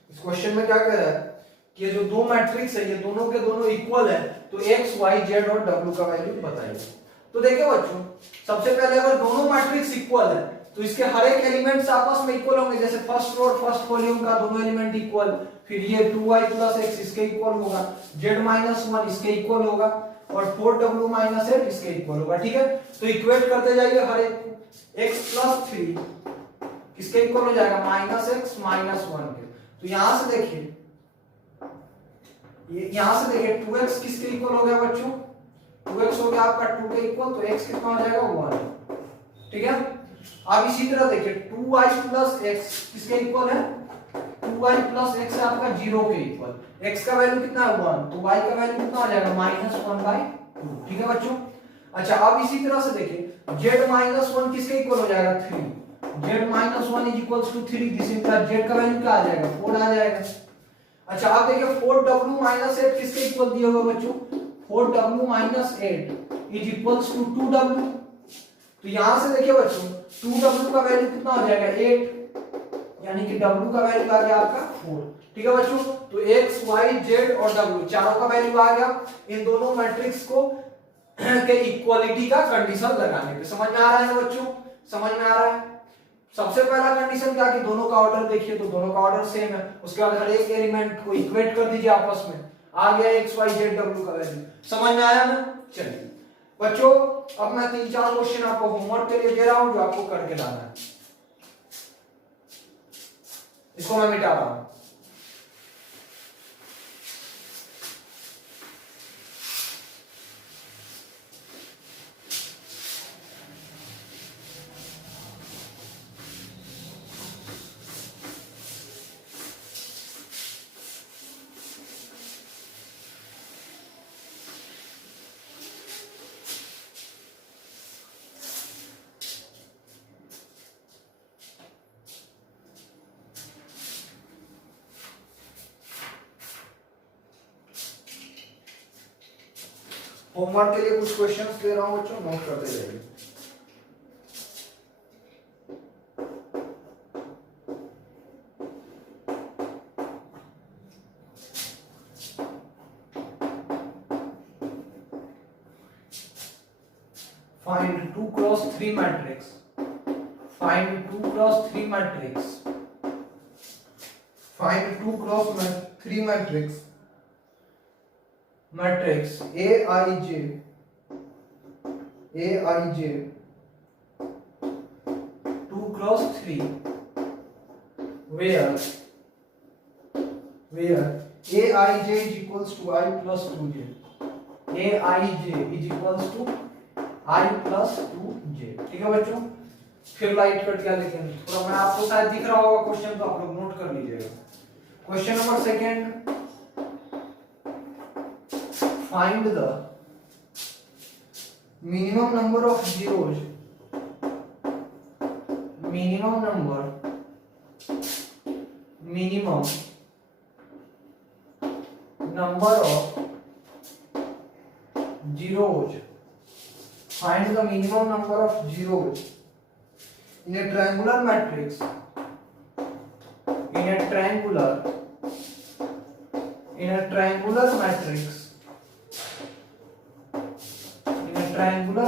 इस क्वेश्चन में क्या कह रहा है कि ये जो दो मैट्रिक्स है ये दोनों के दोनों इक्वल है, तो x, y, z और w का वैल्यू बताइए। तो देखिए बच्चों, सबसे पहले अगर दोनों मैट्रिक्स इक्वल है तो इसके हर एक एलिमेंट्स आपस में इक्वल होंगे, जैसे फर्स्ट रो और फर्स्ट कॉलम का दोनों एलिमेंट इक्वल, फिर ये 2y plus x इसके इक्वल होगा, z minus 1 इसके इक्वल होगा और 4w minus 8 इसके इक्वल होगा। ठीक है, तो इक्वेट करते जाइए हर एक। x plus 3 किसके इक्वल हो जाएगा, माइनस x माइनस 1 के। तो यहां से देखिए, यहां से देखिए 2x किसके इक्वल हो गया बच्चों, 2x हो गया आपका 2 के इक्वल, तो x कितना हो जाएगा 1। ठीक है, अब इसी तरह देखिए 2y plus x किसके इक्वल है, 2y plus x है आपका 0 के इक्वल, x का वैल्यू कितना है 1, तो y का वैल्यू कितना हो जाएगा -1/2। ठीक है बच्चों। अच्छा, अब इसी तरह से देखिए z -1 किसके इक्वल हो जाएगा 3, z -1 is equals to 3, this implies z का वैल्यू क्या आ जाएगा 4 आ जाएगा। अच्छा, आप देखिए 4w - 8 किसके इक्वल दिया हुआ बच्चों, 4w - 8 is equals to 2w। तो यहां से देखिए बच्चों 2w का वैल्यू कितना हो जाएगा 8, यानी कि w का वैल्यू आ गया आपका 4। ठीक है बच्चों, तो x, y, z और w चारों का वैल्यू आ गया इन दोनों मैट्रिक्स को के इक्वालिटी का कंडीशन लगाने पे। समझ में आ रहा है ना बच्चों, समझ में आ रहा है। सबसे पहला कंडीशन क्या कि दोनों का ऑर्डर देखिए, तो दोनों का ऑर्डर सेम है, उसके बाद हर एक एलिमेंट को इक्वेट कर दीजिए आपस में, आ गया x, y, z, w का वैल्यू। समझ में आया ना। चलिए बच्चों अब मैं 3-4 क्वेश्चन आपको होमवर्क के लिए दे रहा हूं जो आपको करके लाना है। इसको मैं मिटा रहा हूं। होमवर्क के लिए कुछ क्वेश्चंस दे रहा हूं बच्चों, नोट करते जाइए। Find 2 cross 3 matrix. Find 2 cross 3 matrix. Find 2 cross 3 matrix. Matrix Aij 2 cross 3 where Aij is equals to I plus 2j. Aij is equals to I plus 2j। ठीक है बच्चों, फिर लाइट कट गया लेकिन थोड़ा मैं आपको शायद दिख रहा होगा क्वेश्चन, तो आप लोग नोट कर लीजिएगा। Question number second, find the minimum number of zeros, minimum number of zeros, find the minimum number of zeros in a triangular matrix, in a triangular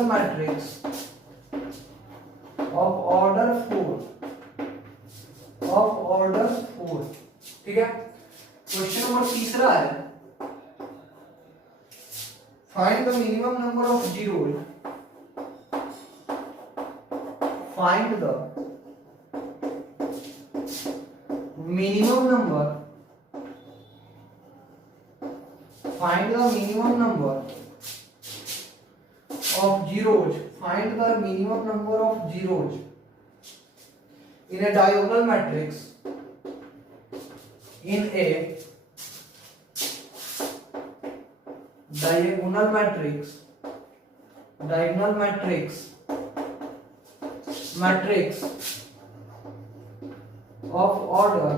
matrix of order 4। ठीक है। Question number तीसरा है, find the minimum number of zeros, find the minimum number of zeros, find the minimum number of zeros in a diagonal matrix, in a diagonal matrix of order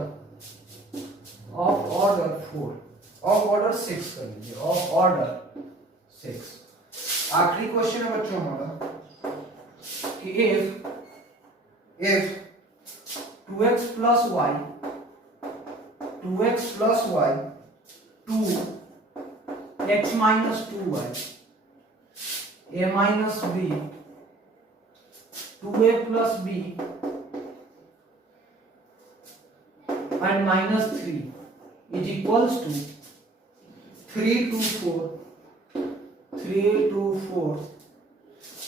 4, of order 6 कर लीजिए, of order 6। आखिरी question है बच्चों हमारा कि if 2x plus y 2x minus 2y a minus b 2a plus b and minus 3 is equals to 3 to 4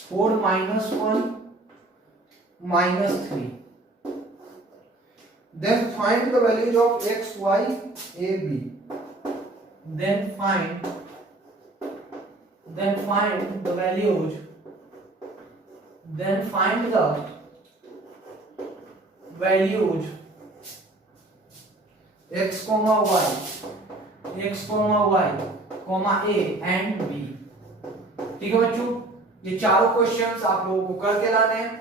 4 minus 1 minus 3, then find the values of x, y, a, b, then find the values, x, y, a and b। ठीक है बच्चों, ये चारों questions आप लोगों को करके लाने हैं।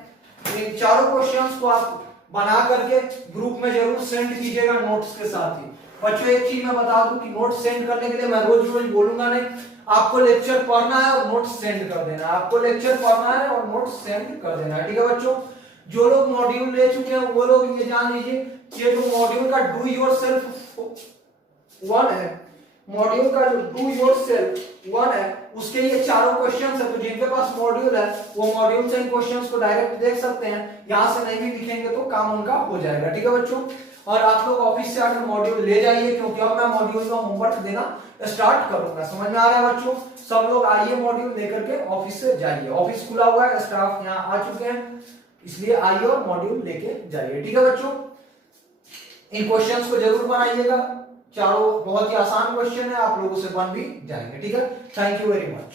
इन चारों क्वेश्चंस को आप बना करके ग्रुप में जरूर सेंड कीजिएगा नोट्स के साथ ही। बच्चों एक चीज मैं बता दूं कि नोट्स सेंड करने के लिए मैं रोज बोलूंगा नहीं, आपको लेक्चर पढ़ना है और नोट्स सेंड कर देना है, आपको लेक्चर पढ़ना है और नोट्स सेंड कर देना है। ठीक है बच्चों, जो लोग मॉड्यूल ले चुके हैं वो लोग ये जान लीजिए कि ये जो मॉड्यूल का डू योरसेल्फ 1 है, मॉड्यूल का जो डू योरसेल्फ 1 है उसके ये चारों क्वेश्चंस है। तो जिनके पास मॉड्यूल है वो मॉड्यूल से इन क्वेश्चंस को डायरेक्ट देख सकते हैं, यहां से नहीं भी लिखेंगे तो काम उनका हो जाएगा। ठीक है बच्चों, और आप लोग ऑफिस से आकर मॉड्यूल ले जाइए, क्योंकि अब मैं मॉड्यूल का होमवर्क देना स्टार्ट करूंगा। समझ में आ रहा है बच्चों? सब लोग आइए मॉड्यूल लेकर के ऑफिस से जाइए। ऑफिस खुला हुआ है, स्टाफ यहाँ आ चुके हैं, इसलिए आइए और मॉड्यूल लेके जाइए। ठीक है बच्चों, इन क्वेश्चंस को जरूर बनाइएगा, चारों बहुत ही आसान क्वेश्चन है, आप लोगों से बन भी जाएंगे। ठीक है, थैंक यू वेरी मच।